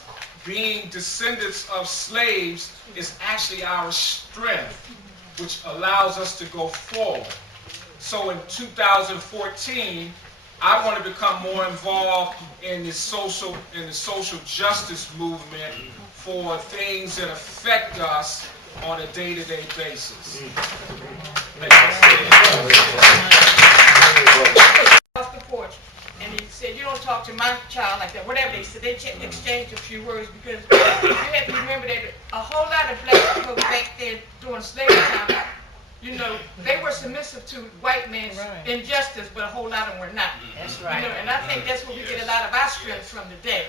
being descendants of slaves is actually our strength, which allows us to go forward. So in 2014, I want to become more involved in the social justice movement for things that affect us on a day-to-day basis. Off the porch, and he said, "You don't talk to my child like that." Whatever they said, they exchanged a few words, because you have to remember that a whole lot of black people back there during slavery time, you know, they were submissive to white man's injustice, but a whole lot of them were not. That's right. You know, and I think that's where we get a lot of our strength from today.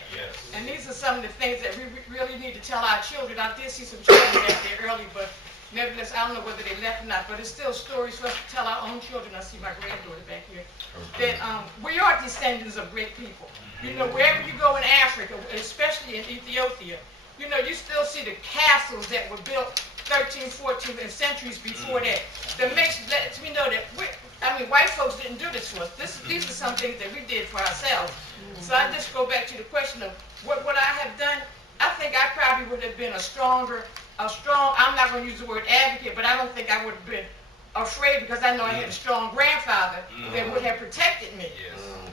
And these are some of the things that we really need to tell our children. I did see some children back there early, but nevertheless, I don't know whether they left or not, but it's still stories for us to tell our own children. I see my granddaughter back here. That we are descendants of great people. You know, wherever you go in Africa, especially in Ethiopia, you know, you still see the castles that were built 13th, 14th, and centuries before that. That lets me know that white folks didn't do this for us. These are some things that we did for ourselves. So I just go back to the question of what I have done. I think I probably would have been a strong, I'm not going to use the word advocate, but I don't think I would have been afraid, because I know I had a strong grandfather that would have protected me.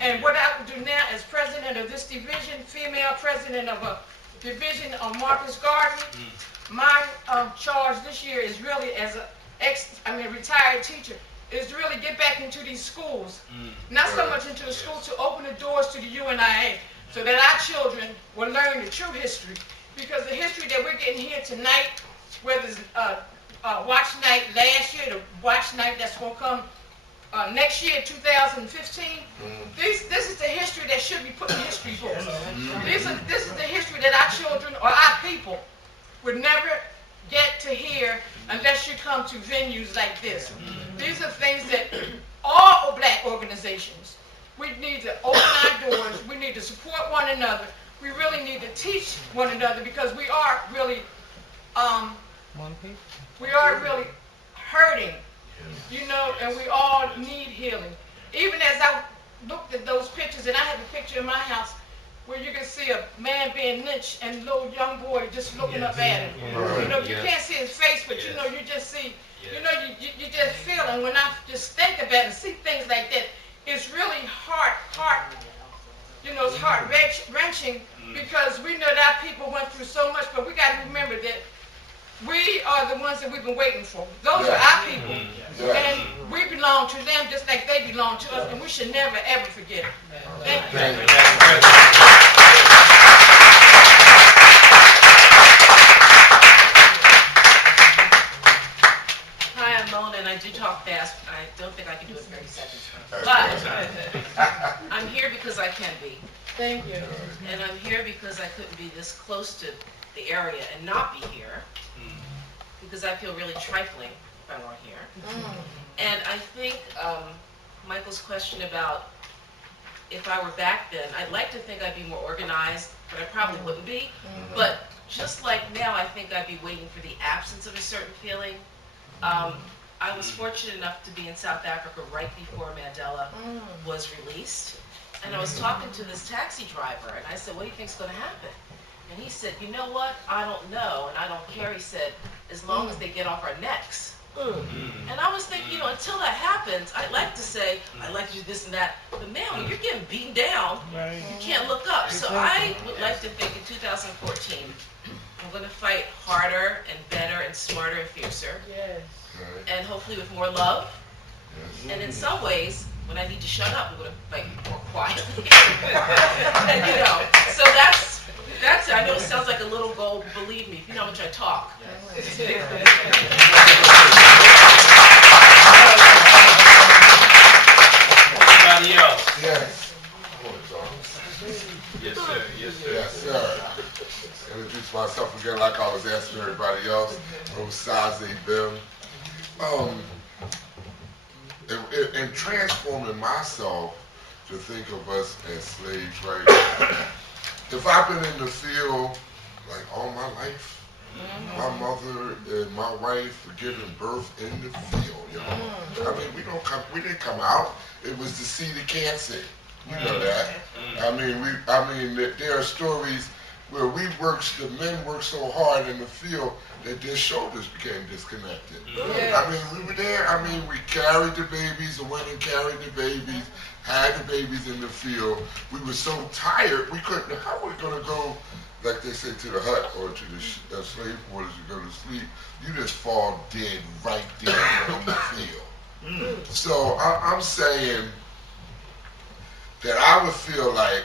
And what I would do now as president of this division, female president of a division of Marcus Garden, my charge this year is really, as a retired teacher, is to really get back into these schools. Not so much into the schools, to open the doors to the UNIA, so that our children will learn the true history. Because the history that we're getting here tonight, whether it's Watch Night last year, the Watch Night that's going to come next year, 2015, this is the history that should be put in history books. This is the history that our children or our people would never get to hear unless you come to venues like this. These are things that all black organizations, we need to open our doors, we need to support one another, we really need to teach one another, because we are really hurting, you know, and we all need healing. Even as I looked at those pictures, and I have a picture in my house where you can see a man being lynched and a little young boy just looking up at him. You know, you can't see his face, but you know, you just see, you know, you just feel. And when I just think about it and see things like that, it's really you know, it's heart-wrenching because we know that people went through so much, but we got to remember that we are the ones that we've been waiting for. Those are our people. And we belong to them just like they belong to us, and we should never, ever forget it. Thank you. Hi, I'm Mona, and I do talk fast. I don't think I can do it in 30 seconds. But I'm here because I can be. Thank you. And I'm here because I couldn't be this close to the area and not be here. Because I feel really trifling if I weren't here. And I think Michael's question about if I were back then, I'd like to think I'd be more organized, but I probably wouldn't be. But just like now, I think I'd be waiting for the absence of a certain feeling. I was fortunate enough to be in South Africa right before Mandela was released. And I was talking to this taxi driver, and I said, what do you think's going to happen? And he said, you know what? I don't know, and I don't care. He said, as long as they get off our necks. And I was thinking, you know, until that happens, I'd like to say, I'd like to do this and that. But man, when you're getting beaten down, you can't look up. So I would like to think in 2014, I'm going to fight harder and better and smarter and fiercer. Yes. And hopefully with more love. And in some ways, when I need to shut up, I'm going to fight more quietly. And you know, so that's I know it sounds like a little goal, but believe me, if you know how much I talk. Anybody else? Yes. Yes, sir. Yes, sir. Yes, sir. Introduce myself again like I was asking everybody else. Osaze Bim. In transforming myself to think of us as slaves, right? If I've been in the field like all my life, my mother and my wife were giving birth in the field, you know. I mean, we didn't come out. It was to see the cancer. You know that. I mean, there are stories where the men worked so hard in the field that their shoulders became disconnected. I mean, we were there. I mean, we carried the babies, the women carried the babies, had the babies in the field. We were so tired, we couldn't, how were we going to go, like they say, to the hut or to the slave quarters to go to sleep? You just fall dead right there in the field. So I'm saying that I would feel like,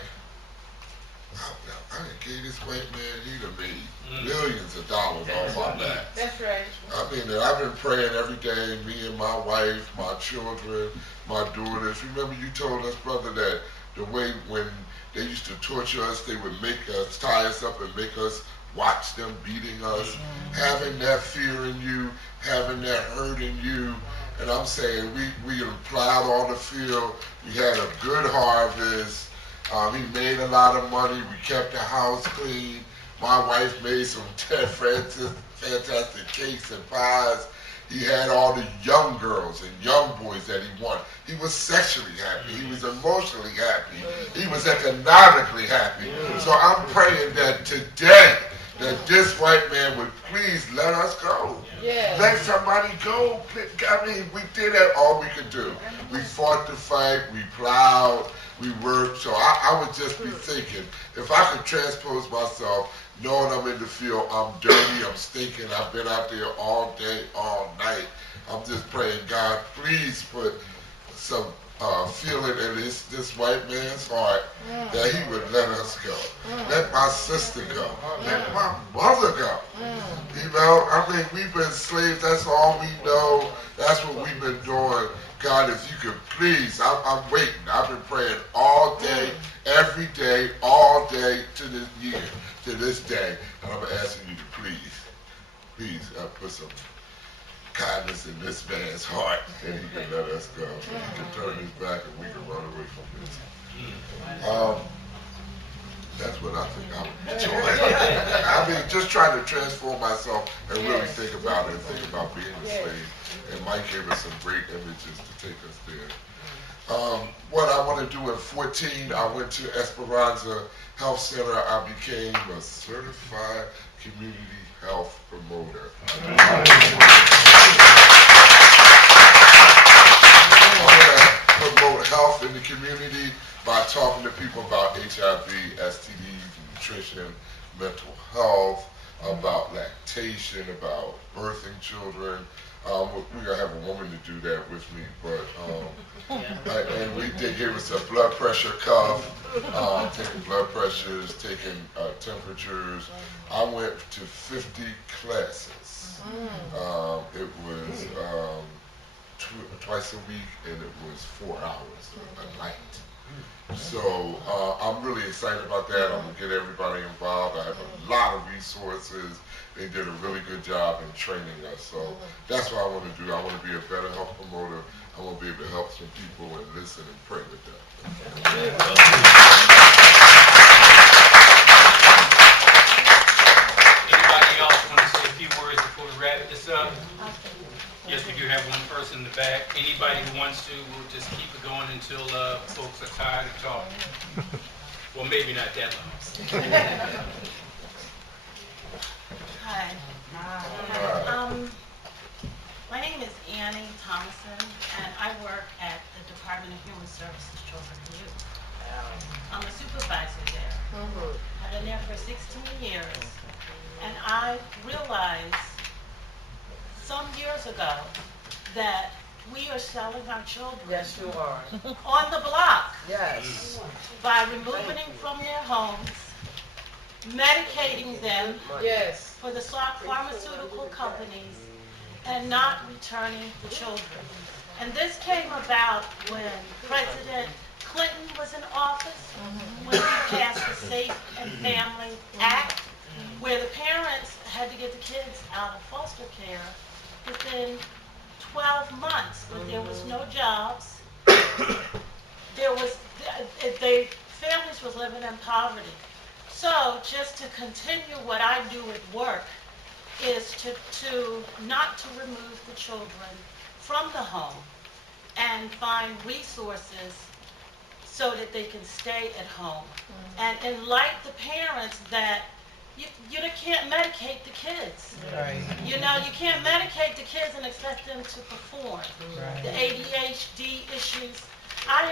I gave this white man, he done made millions of dollars off my back. That's right. I mean, and I've been praying every day, me and my wife, my children, my daughters. Remember you told us, brother, that the way when they used to torture us, they would make us, tie us up and make us watch them beating us, having that fear in you, having that hurt in you. And I'm saying we plowed all the field, we had a good harvest. He made a lot of money. We kept the house clean. My wife made some fantastic cakes and pies. He had all the young girls and young boys that he wanted. He was sexually happy. He was emotionally happy. He was economically happy. So I'm praying that today, that this white man would please let us go. Yeah. Let somebody go. I mean, we did all we could do. We fought the fight. We plowed. We worked. So I would just be thinking, if I could transpose myself, knowing I'm in the field, I'm dirty, I'm stinking, I've been out there all day, all night. I'm just praying, God, please put some feeling in this white man's heart that he would let us go. Let my sister go. Let my mother go. You know, I mean, we've been slaves. That's all we know. That's what we've been doing. God, if you could please, I'm waiting. I've been praying all day, every day, all day to this year, to this day. And I'm asking you to please put some kindness in this man's heart, and he can let us go. He can turn his back and we can run away from this. That's what I think I'm enjoying. I mean, just trying to transform myself and really think about it, and think about being a slave. And Mike gave us some great images to take us there. What I want to do in 14, I went to Esperanza Health Center. I became a certified community health promoter. I want to promote health in the community by talking to people about HIV, STDs, nutrition, mental health, about lactation, about birthing children. We're going to have a woman to do that with me, but and they gave us a blood pressure cuff, taking blood pressures, taking temperatures. I went to 50 classes. It was twice a week, and it was 4 hours a night. So I'm really excited about that. I'm going to get everybody involved. I have a lot of resources. They did a really good job in training us. So that's what I want to do. I want to be a better health promoter. I want to be able to help some people and listen and pray with them. Anybody else want to say a few words before we wrap this up? Yes, we do have one person in the back. Anybody who wants to, we'll just keep it going until folks are tired of talking. Well, maybe not that long. Hi. My name is Annie Thomason, and I work at the Department of Human Services, Children and Youth. I'm a supervisor there. I've been there for 16 years, and I realized some years ago that we are selling our children. Yes, you are. On the block. Yes. By removing them from their homes, medicating them Yes. for the pharmaceutical companies, and not returning the children. And this came about when President Clinton was in office, when he passed the Safe and Family Act, where the parents had to get the kids out of foster care within 12 months, but there was no jobs. Families was living in poverty. So just to continue what I do at work is to not to remove the children from the home and find resources so that they can stay at home. And enlighten the parents that you can't medicate the kids. Right. You know, you can't medicate the kids and expect them to perform. Right. The ADHD issues. I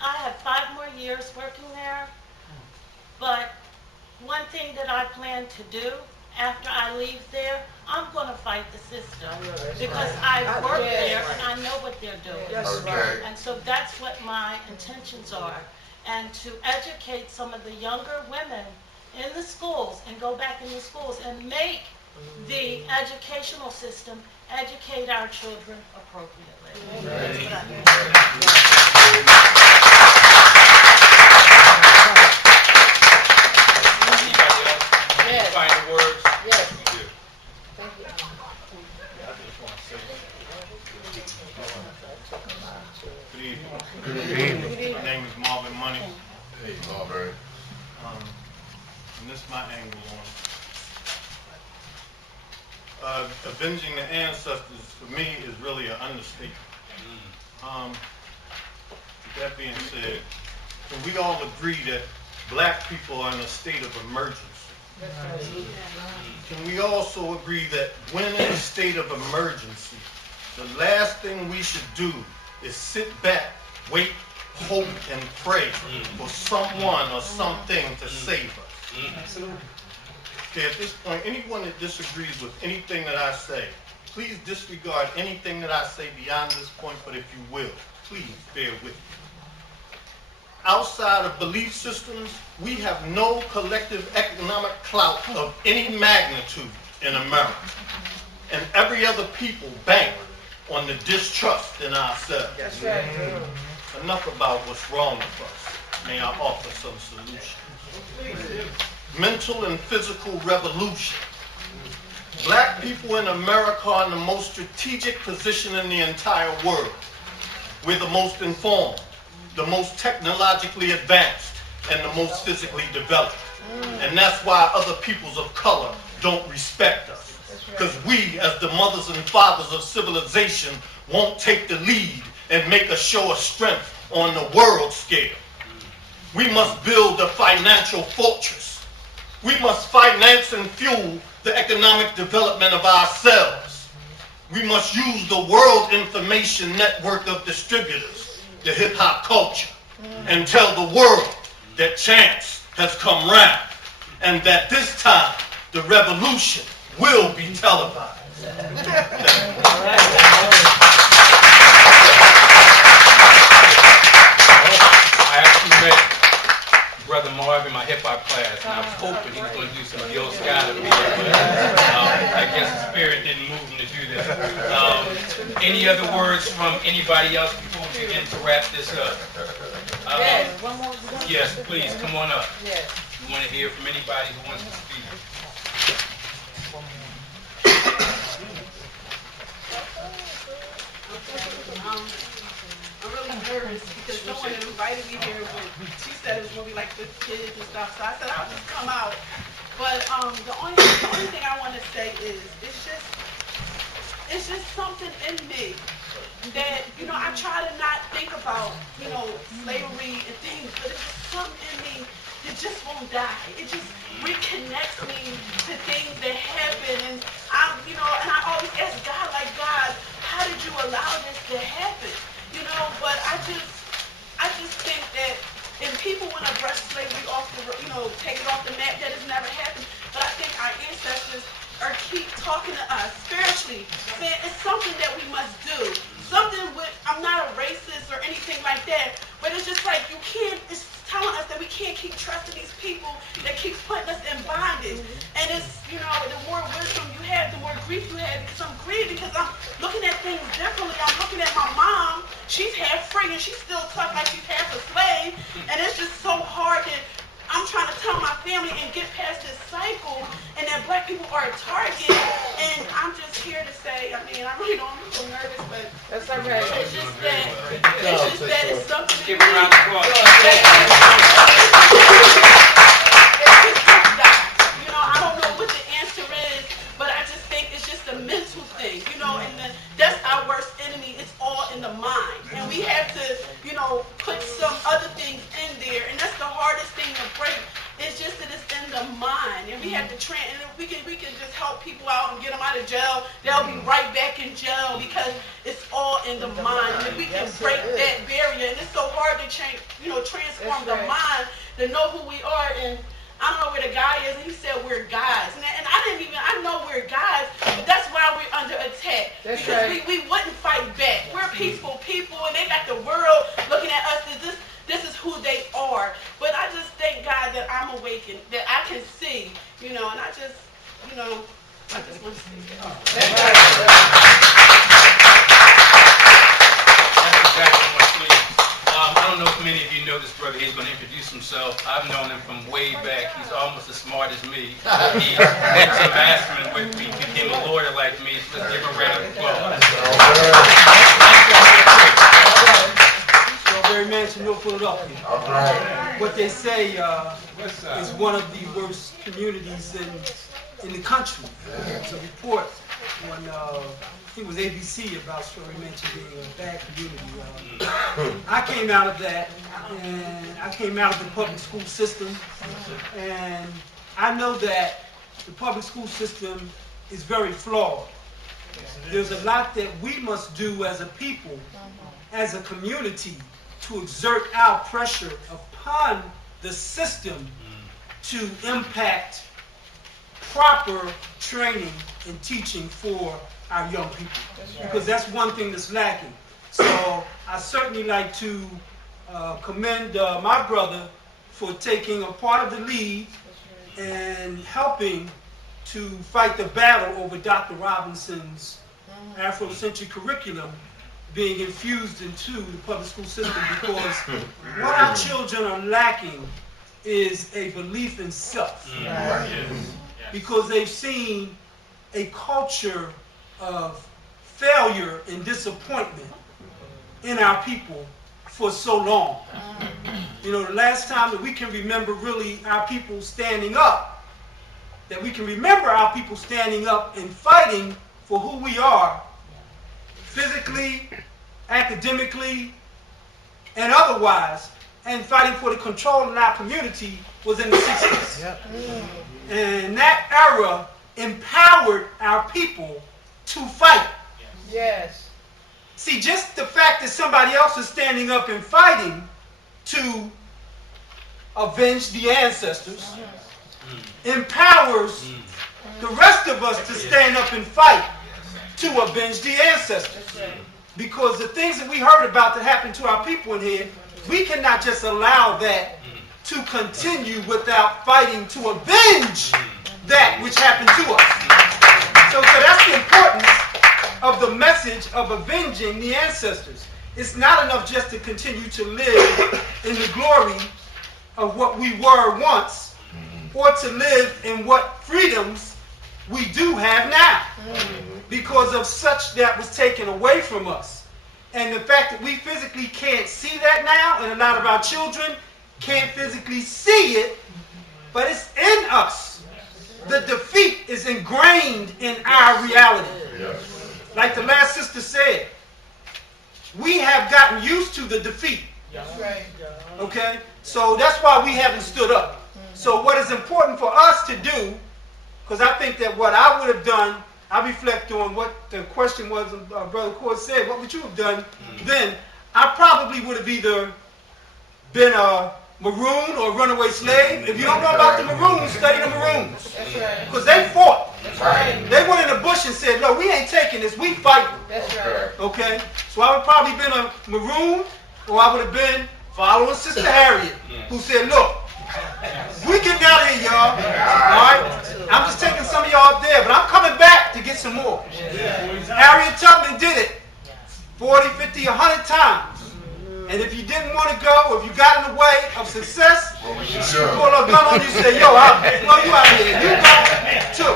have 5 more years working there, but one thing that I plan to do after I leave there, I'm going to fight the system because I've worked there and I know what they're doing. Okay. And so that's what my intentions are, and to educate some of the younger women in the schools and go back in the schools and make the educational system educate our children appropriately. That's what I mean. Anybody else? Any final words? Yes. Thank you. Good evening. My name is Marvin Money. Hey, Marvin. And this is my angle on it. Avenging the Ancestors, for me, is really an understatement. With that being said, can we all agree that black people are in a state of emergency? Can we also agree that when in a state of emergency, the last thing we should do is sit back, wait, hope, and pray for someone or something to save us? Okay, at this point, anyone that disagrees with anything that I say, please disregard anything that I say beyond this point, but if you will, please bear with me. Outside of belief systems, we have no collective economic clout of any magnitude in America. And every other people bank on the distrust in ourselves. That's right. Enough about what's wrong with us. May I offer some solutions? Mental and physical revolution. Black people in America are in the most strategic position in the entire world. We're the most informed, the most technologically advanced, and the most physically developed. And that's why other peoples of color don't respect us. Because we, as the mothers and fathers of civilization, won't take the lead and make a show of strength on the world scale. We must build a financial fortress. We must finance and fuel the economic development of ourselves. We must use the World Information Network of distributors, the hip-hop culture, and tell the world that chance has come round and that this time the revolution will be televised. I actually met Brother Marvin in my hip-hop class, and I was hoping he was going to do some Gil Scott up here, but I guess the spirit didn't move him to do that. Any other words from anybody else before we begin to wrap this up? Yes, please, come on up. We want to hear from anybody who wants to speak. I'm really nervous because someone invited me here, but she said it was going to be like 50 kids and stuff, so I said I'll just come out. But the only thing I want to say is it's just something in me that, you know, I try to not think about, you know, slavery and things, but it's just something in me that just won't die. It just reconnects me to things that happen, and you know, and I always ask God, like, God, how did you allow this to happen? You know, but I just think that if people want to brush slavery off the, you know, take it off the map, that has never happened. But I think our ancestors are keep talking to us spiritually, saying it's something that we must do. Something with, I'm not a racist or anything like that, but it's just like you can't, it's telling us that we can't keep trusting these people that keep putting us in bondage. And it's, you know, the more wisdom you have, the more grief you have, because I'm grieved because I'm looking at things differently. I'm looking at my mom, she's half free and she's still tough like she's half a slave, and it's just so hard that I'm trying to tell my family and get past this cycle, and that black people are a target, and I'm just here to say, I mean, I really don't, I'm so nervous, but that's okay. It's just that it's something. Give a round of applause. You know, I don't know what the answer is, but I just think it's just a mental thing, you know, and that's our worst enemy. It's all in the mind, and we have to, you know, put some other things in there, and that's the hardest thing to break. It's just that it's in the mind, and we have to and if we can just help people out and get them out of jail, they'll be right back in jail because it's all in the mind. And if we can break that barrier, and it's so hard to change, you know, transform the mind to know who we are. And I don't know where the guy is, and he said we're guys, and I know we're guys, but that's why we're under attack, because we wouldn't fight back. We're peaceful people, and they got the world looking at us as this is who they are. But I just thank God that I'm awakened, that I can see, you know, and I just, you know, I just want to say that. That's exactly what's needed. I don't know if many of you know this brother. He's going to introduce himself. I've known him from way back. He's almost as smart as me. He went to Masterman with me, became a lawyer like me. So let's give him a round of applause. Strawberry Mansion, North Philadelphia. What they say is one of the worst communities in the country. It's a report on, I think it was ABC, about Strawberry Mansion being a bad community. I came out of that, and I came out of the public school system, and I know that the public school system is very flawed. There's a lot that we must do as a people, as a community, to exert our pressure upon the system to impact proper training and teaching for our young people. Because that's one thing that's lacking. So I certainly like to commend my brother for taking a part of the lead and helping to fight the battle over Dr. Robinson's Afrocentric curriculum being infused into the public school system, because what our children are lacking is a belief in self. Because they've seen a culture of failure and disappointment in our people for so long. You know, the last time that we can remember really our people standing up, that we can remember our people standing up and fighting for who we are, physically, academically, and otherwise, and fighting for the control in our community was in the 60s. And that era empowered our people to fight. Yes. See, just the fact that somebody else is standing up and fighting to avenge the ancestors empowers the rest of us to stand up and fight to avenge the ancestors. Because the things that we heard about that happened to our people in here, we cannot just allow that to continue without fighting to avenge that which happened to us. So that's the importance of the message of avenging the ancestors. It's not enough just to continue to live in the glory of what we were once, or to live in what freedoms we do have now, because of such that was taken away from us. And the fact that we physically can't see that now, and a lot of our children can't physically see it, but it's in us. The defeat is ingrained in our reality. Like the last sister said, we have gotten used to the defeat. Okay? So that's why we haven't stood up. So what is important for us to do, because I think that what I would have done, I reflect on what the question was, Brother Coard said, what would you have done then? I probably would have either been a maroon or runaway slave. If you don't know about the Maroons, study the Maroons. Because they fought. They went in the bush and said, no, we ain't taking this, we fighting. Okay? So I would probably been a maroon, or I would have been following Sister Harriet, who said, look, we getting out of here, y'all. Alright? I'm just taking some of y'all up there, but I'm coming back to get some more. Harriet Tubman did it 40, 50, 100 times. And if you didn't want to go, if you got in the way of success, she pull a gun on you and say, yo, I'll blow you out of here. You go too.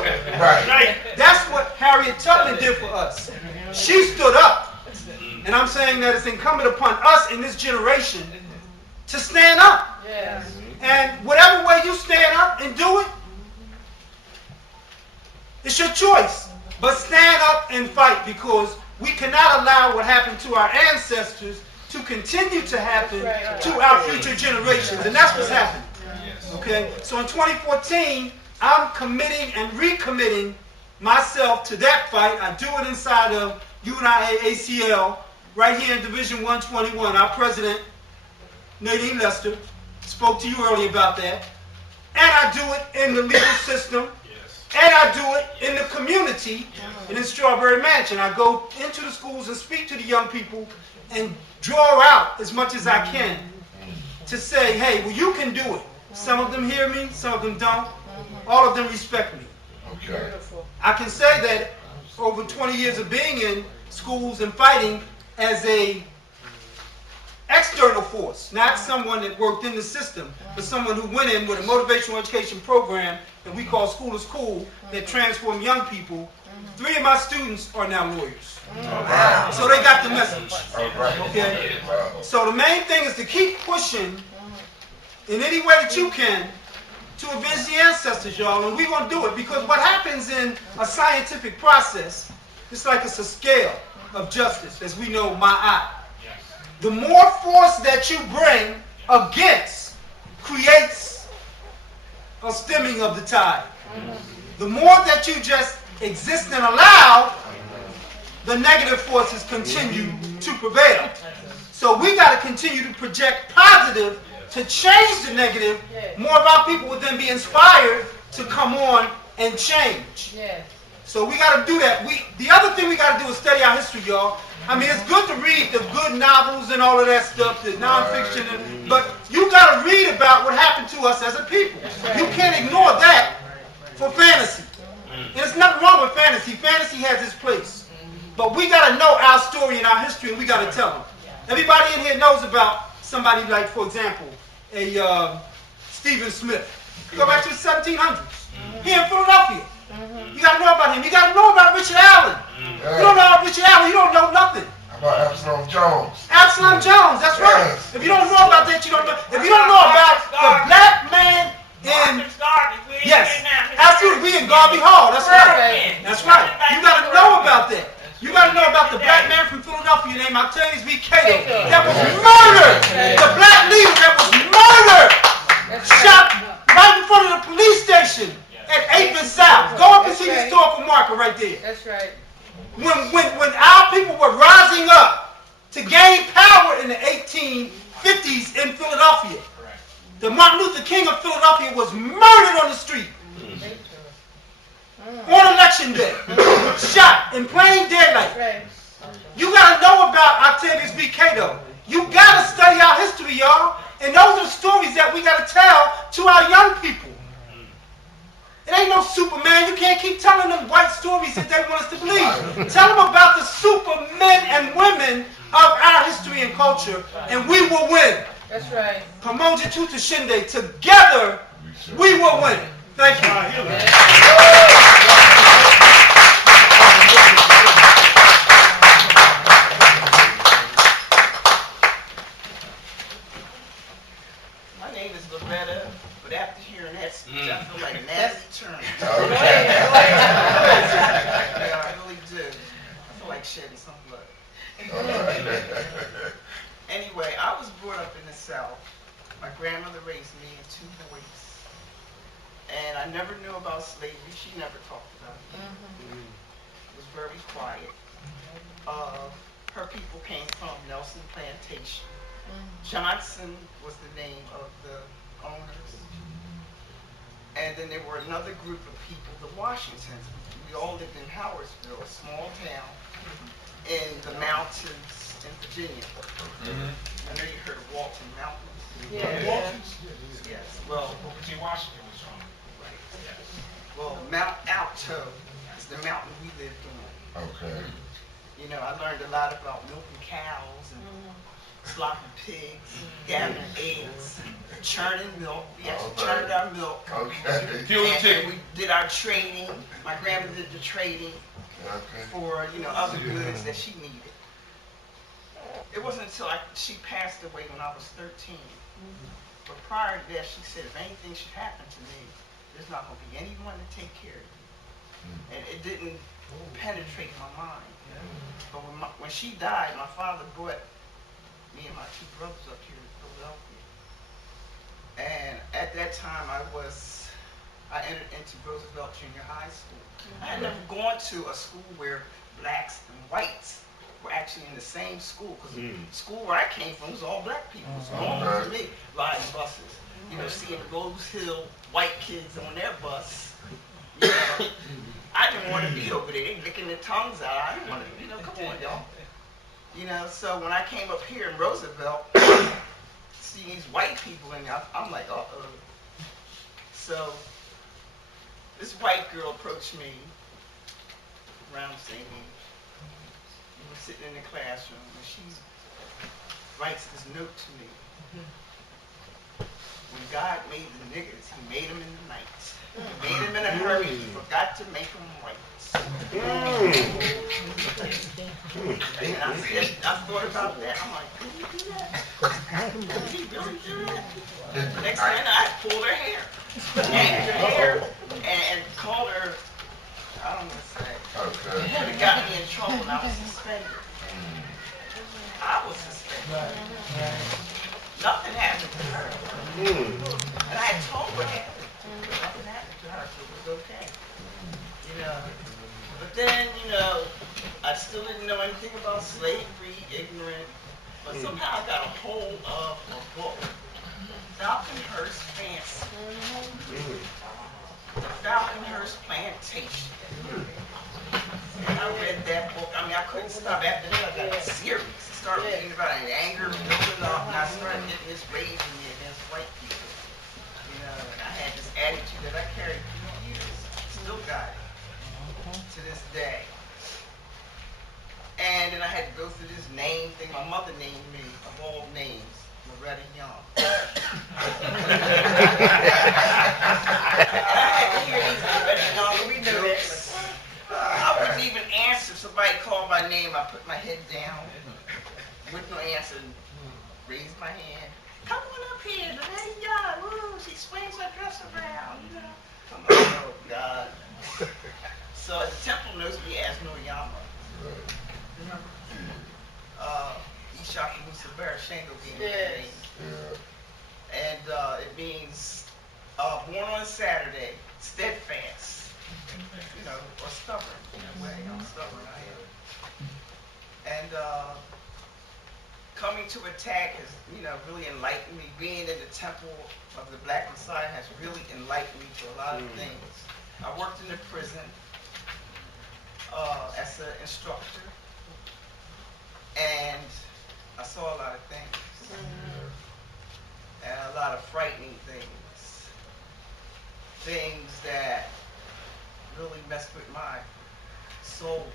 That's what Harriet Tubman did for us. She stood up. And I'm saying that it's incumbent upon us in this generation to stand up. And whatever way you stand up and do it, it's your choice. But stand up and fight, because we cannot allow what happened to our ancestors to continue to happen to our future generations. And that's what's happening. Okay? So in 2014, I'm committing and recommitting myself to that fight. I do it inside of UNIA-ACL, right here in Division 121. Our president, Nadine Lester, spoke to you earlier about that. And I do it in the legal system. And I do it in the community, in Strawberry Mansion. I go into the schools and speak to the young people and draw out as much as I can to say, hey, well, you can do it. Some of them hear me, some of them don't. All of them respect me. Okay. I can say that over 20 years of being in schools and fighting as a external force, not someone that worked in the system, but someone who went in with a motivational education program that we call School is Cool, that transformed young people. 3 of my students are now lawyers. So they got the message. Okay? So the main thing is to keep pushing in any way that you can to avenge the ancestors, y'all. And we're going to do it, because what happens in a scientific process, it's like it's a scale of justice, as we know, my eye. The more force that you bring against creates a stemming of the tide. The more that you just exist and allow, the negative forces continue to prevail. So we got to continue to project positive to change the negative. More of our people would then be inspired to come on and change. So we got to do that. The other thing we got to do is study our history, y'all. I mean, it's good to read the good novels and all of that stuff, the nonfiction, but you got to read about what happened to us as a people. You can't ignore that for fantasy. And there's nothing wrong with fantasy. Fantasy has its place. But we got to know our story and our history, and we got to tell them. Everybody in here knows about somebody like, for example, a Stephen Smith. You go back to the 1700s. Here in Philadelphia. You got to know about him. You got to know about Richard Allen. You don't know about Richard Allen, you don't know nothing. How about Absalom Jones? Jocelyn Jones, that's right. Yes. If you don't know about that, you don't know. If you don't know about the black man in, yes, absolutely, we in Garvey Hall, that's right. That's right. You gotta know about that. You gotta know about the black man from Philadelphia named Octavius B. Cato that was murdered. The black leader that was murdered, shot right in front of the police station at 8th and South. Go up and see the historical marker right there. That's right. When our people were rising up to gain power in the 1850s in Philadelphia, the Martin Luther King of Philadelphia was murdered on the street on election day, shot in plain daylight. You gotta know about Octavius B. Cato. You gotta study our history, y'all. And those are the stories that we gotta tell to our young people. It ain't no Superman. You can't keep telling them white stories that they want us to believe. Tell them about the supermen and women of our history and culture, and we will win. That's right. Pamoja Tutu Shinde. Together, we will win. Thank you. My name is Loretta, but after hearing that speech, I feel like Natalie Turner. Okay. Yeah, I really do. I feel like shedding some blood. Anyway, I was brought up in the South. My grandmother raised me and 2 boys. And I never knew about slavery. She never talked about it. It was very quiet. Her people came from Nelson Plantation. Johnson was the name of the owners. And then there were another group of people, the Washingtons. We all lived in Howardsville, a small town in the mountains in Virginia. I know you heard of Walton Mountains. Yeah. Yes. Well, Virginia Washington was from. right. Well, Mount Alto is the mountain we lived on. Okay. You know, I learned a lot about milking cows and slopping pigs, gathering eggs, churning milk. We actually churned our milk. Okay. And we did our trading. My grandmother did the trading for, you know, other goods that she needed. It wasn't until she passed away when I was 13. But prior to that, she said, if anything should happen to me, there's not going to be anyone to take care of you. And it didn't penetrate my mind. But when she died, my father brought me and my 2 brothers up here to Philadelphia. And at that time, I entered into Roosevelt Junior High School. I had never gone to a school where blacks and whites were actually in the same school, because the school where I came from was all black people. It was normal to me, riding buses. You know, seeing the Rose Hill white kids on their bus. You know, I didn't want to be over there. They licking their tongues out. I didn't want to, you know, come on, y'all. You know, so when I came up here in Roosevelt, seeing these white people in there, I'm like, uh-oh. So this white girl approached me around the same age. We were sitting in the classroom, and she writes this note to me. When God made the niggers, he made them in the night. He made them in a hurry, he forgot to make them white. And I thought about that. I'm like, did he do that? Did he really do that? Next thing I pulled her hair. Yanked her hair and called her, I don't know what to say. But it got me in trouble and I was suspended. I was suspended. Nothing happened to her. And I had told her what happened. Nothing happened to her, so it was okay. You know. But then, you know, I still didn't know anything about slavery, ignorant. But somehow I got a hold of a book, Falconhurst Fancy. The Falconhurst Plantation. And I read that book. I mean, I couldn't stop. After that, I got serious. I started reading about it, anger building up, and I started getting this rage in me against white people. You know, and I had this attitude that I carried for years. Still got it to this day. And then I had to go through this name thing. My mother named me, of all names, Loretta Young. And I had to hear these Loretta Young jokes. I wouldn't even answer if somebody called my name. I put my head down. with no answer, raised my hand. Come on up here, the lady God. Woo, she swings her dress around, you know. I'm like, oh God. So the temple knows me as Noyama. Remember? Ishaka Musabara Shango being the name. And it means born on Saturday, steadfast, you know, or stubborn in a way. I'm stubborn, I am. And coming to ATAC has, you know, really enlightened me. Being in the temple of the Black Messiah has really enlightened me to a lot of things. I worked in the prison as an instructor, and I saw a lot of things, and a lot of frightening things, things that really messed with my soul.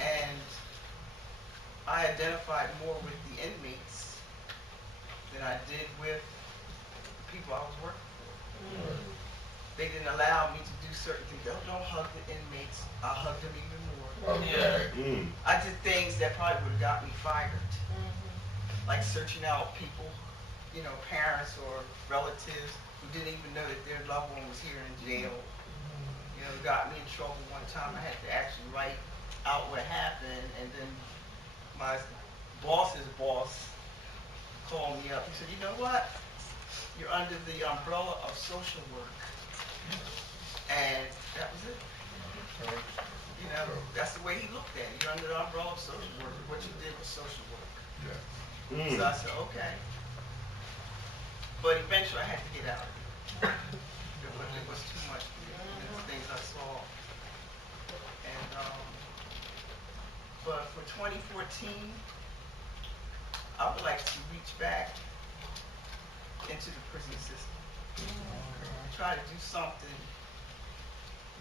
And I identified more with the inmates than I did with the people I was working for. They didn't allow me to do certain things. Don't hug the inmates. I'll hug them even more. I did things that probably would have got me fired. Like searching out people, you know, parents or relatives who didn't even know that their loved one was here in jail. You know, got me in trouble one time. I had to actually write out what happened, and then my boss's boss called me up. He said, you know what? You're under the umbrella of social work. And that was it. You know, that's the way he looked at it. You're under the umbrella of social work. What you did was social work. So I said, okay. But eventually I had to get out of it. It was too much for me. The things I saw. And but for 2014, I would like to reach back into the prison system. Try to do something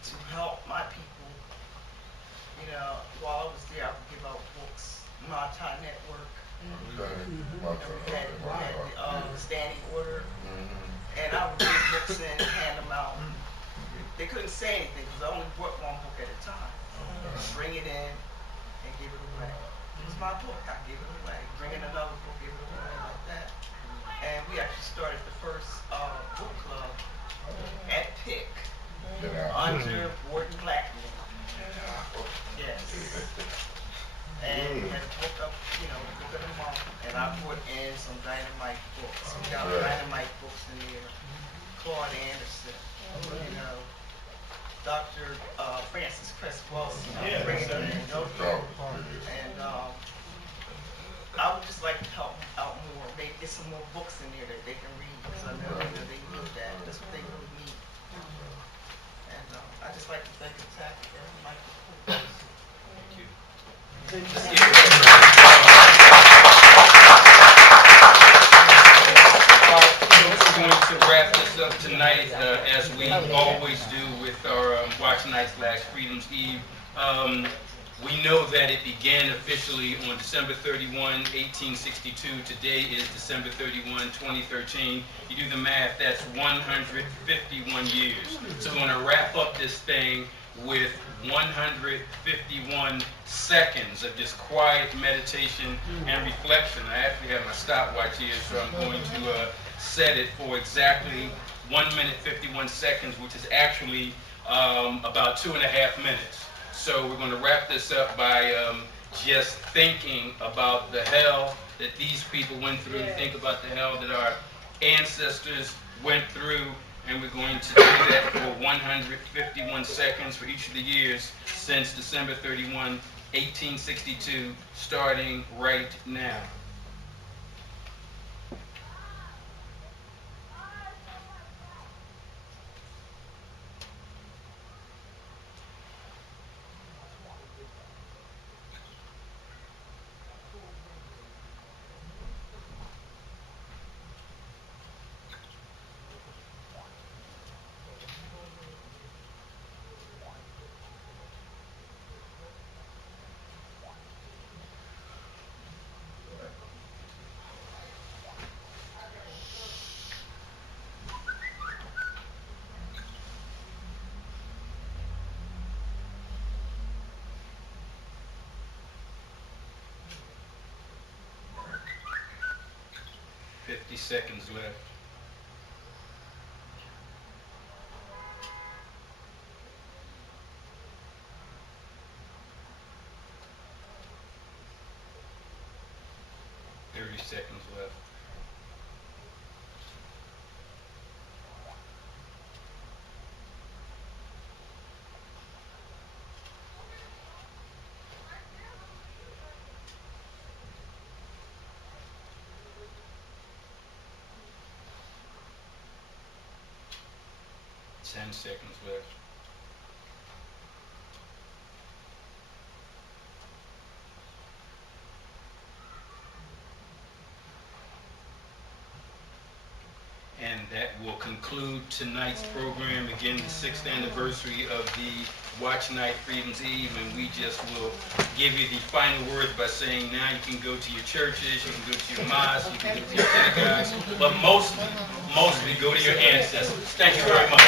to help my people. You know, while I was there, I would give out books, multi-network. We had the standing order, and I would bring books in, hand them out. They couldn't say anything because I only brought one book at a time. Bring it in and give it away. It was my book. I give it away. Bring in another book, give it away, like that. And we actually started the first book club at PIC under Gordon Blackman. Yes. And we had a book up, you know, book of the month, and I put in some dynamite books. We got dynamite books in there. Claude Anderson, you know, Dr. Francis Cresswellson. Bring it in. And I would just like to help them out more. Maybe get some more books in there that they can read, because I know that they need that. That's what they really need. And I just like to thank ATAC for my support. Thank you. We're going to wrap this up tonight, as we always do with our Watch Night/Freedom's Eve. We know that it began officially on December 31, 1862. Today is December 31, 2013. You do the math, that's 151 years. So we're going to wrap up this thing with 151 seconds of just quiet meditation and reflection. I actually have my stopwatch here, so I'm going to set it for exactly 1 minute 51 seconds, which is actually about 2.5 minutes. So we're going to wrap this up by just thinking about the hell that these people went through, think about the hell that our ancestors went through, and we're going to do that for 151 seconds for each of the years since December 31, 1862, starting right now. 50 seconds left. Seconds left. Ten seconds left. And that will conclude tonight's program. Again, the 6th anniversary of the Watch Night, Freedom's Eve, and we just will give you the final words by saying now you can go to your churches, you can go to your mosques, you can go to your synagogues, but mostly go to your ancestors. Thank you very much.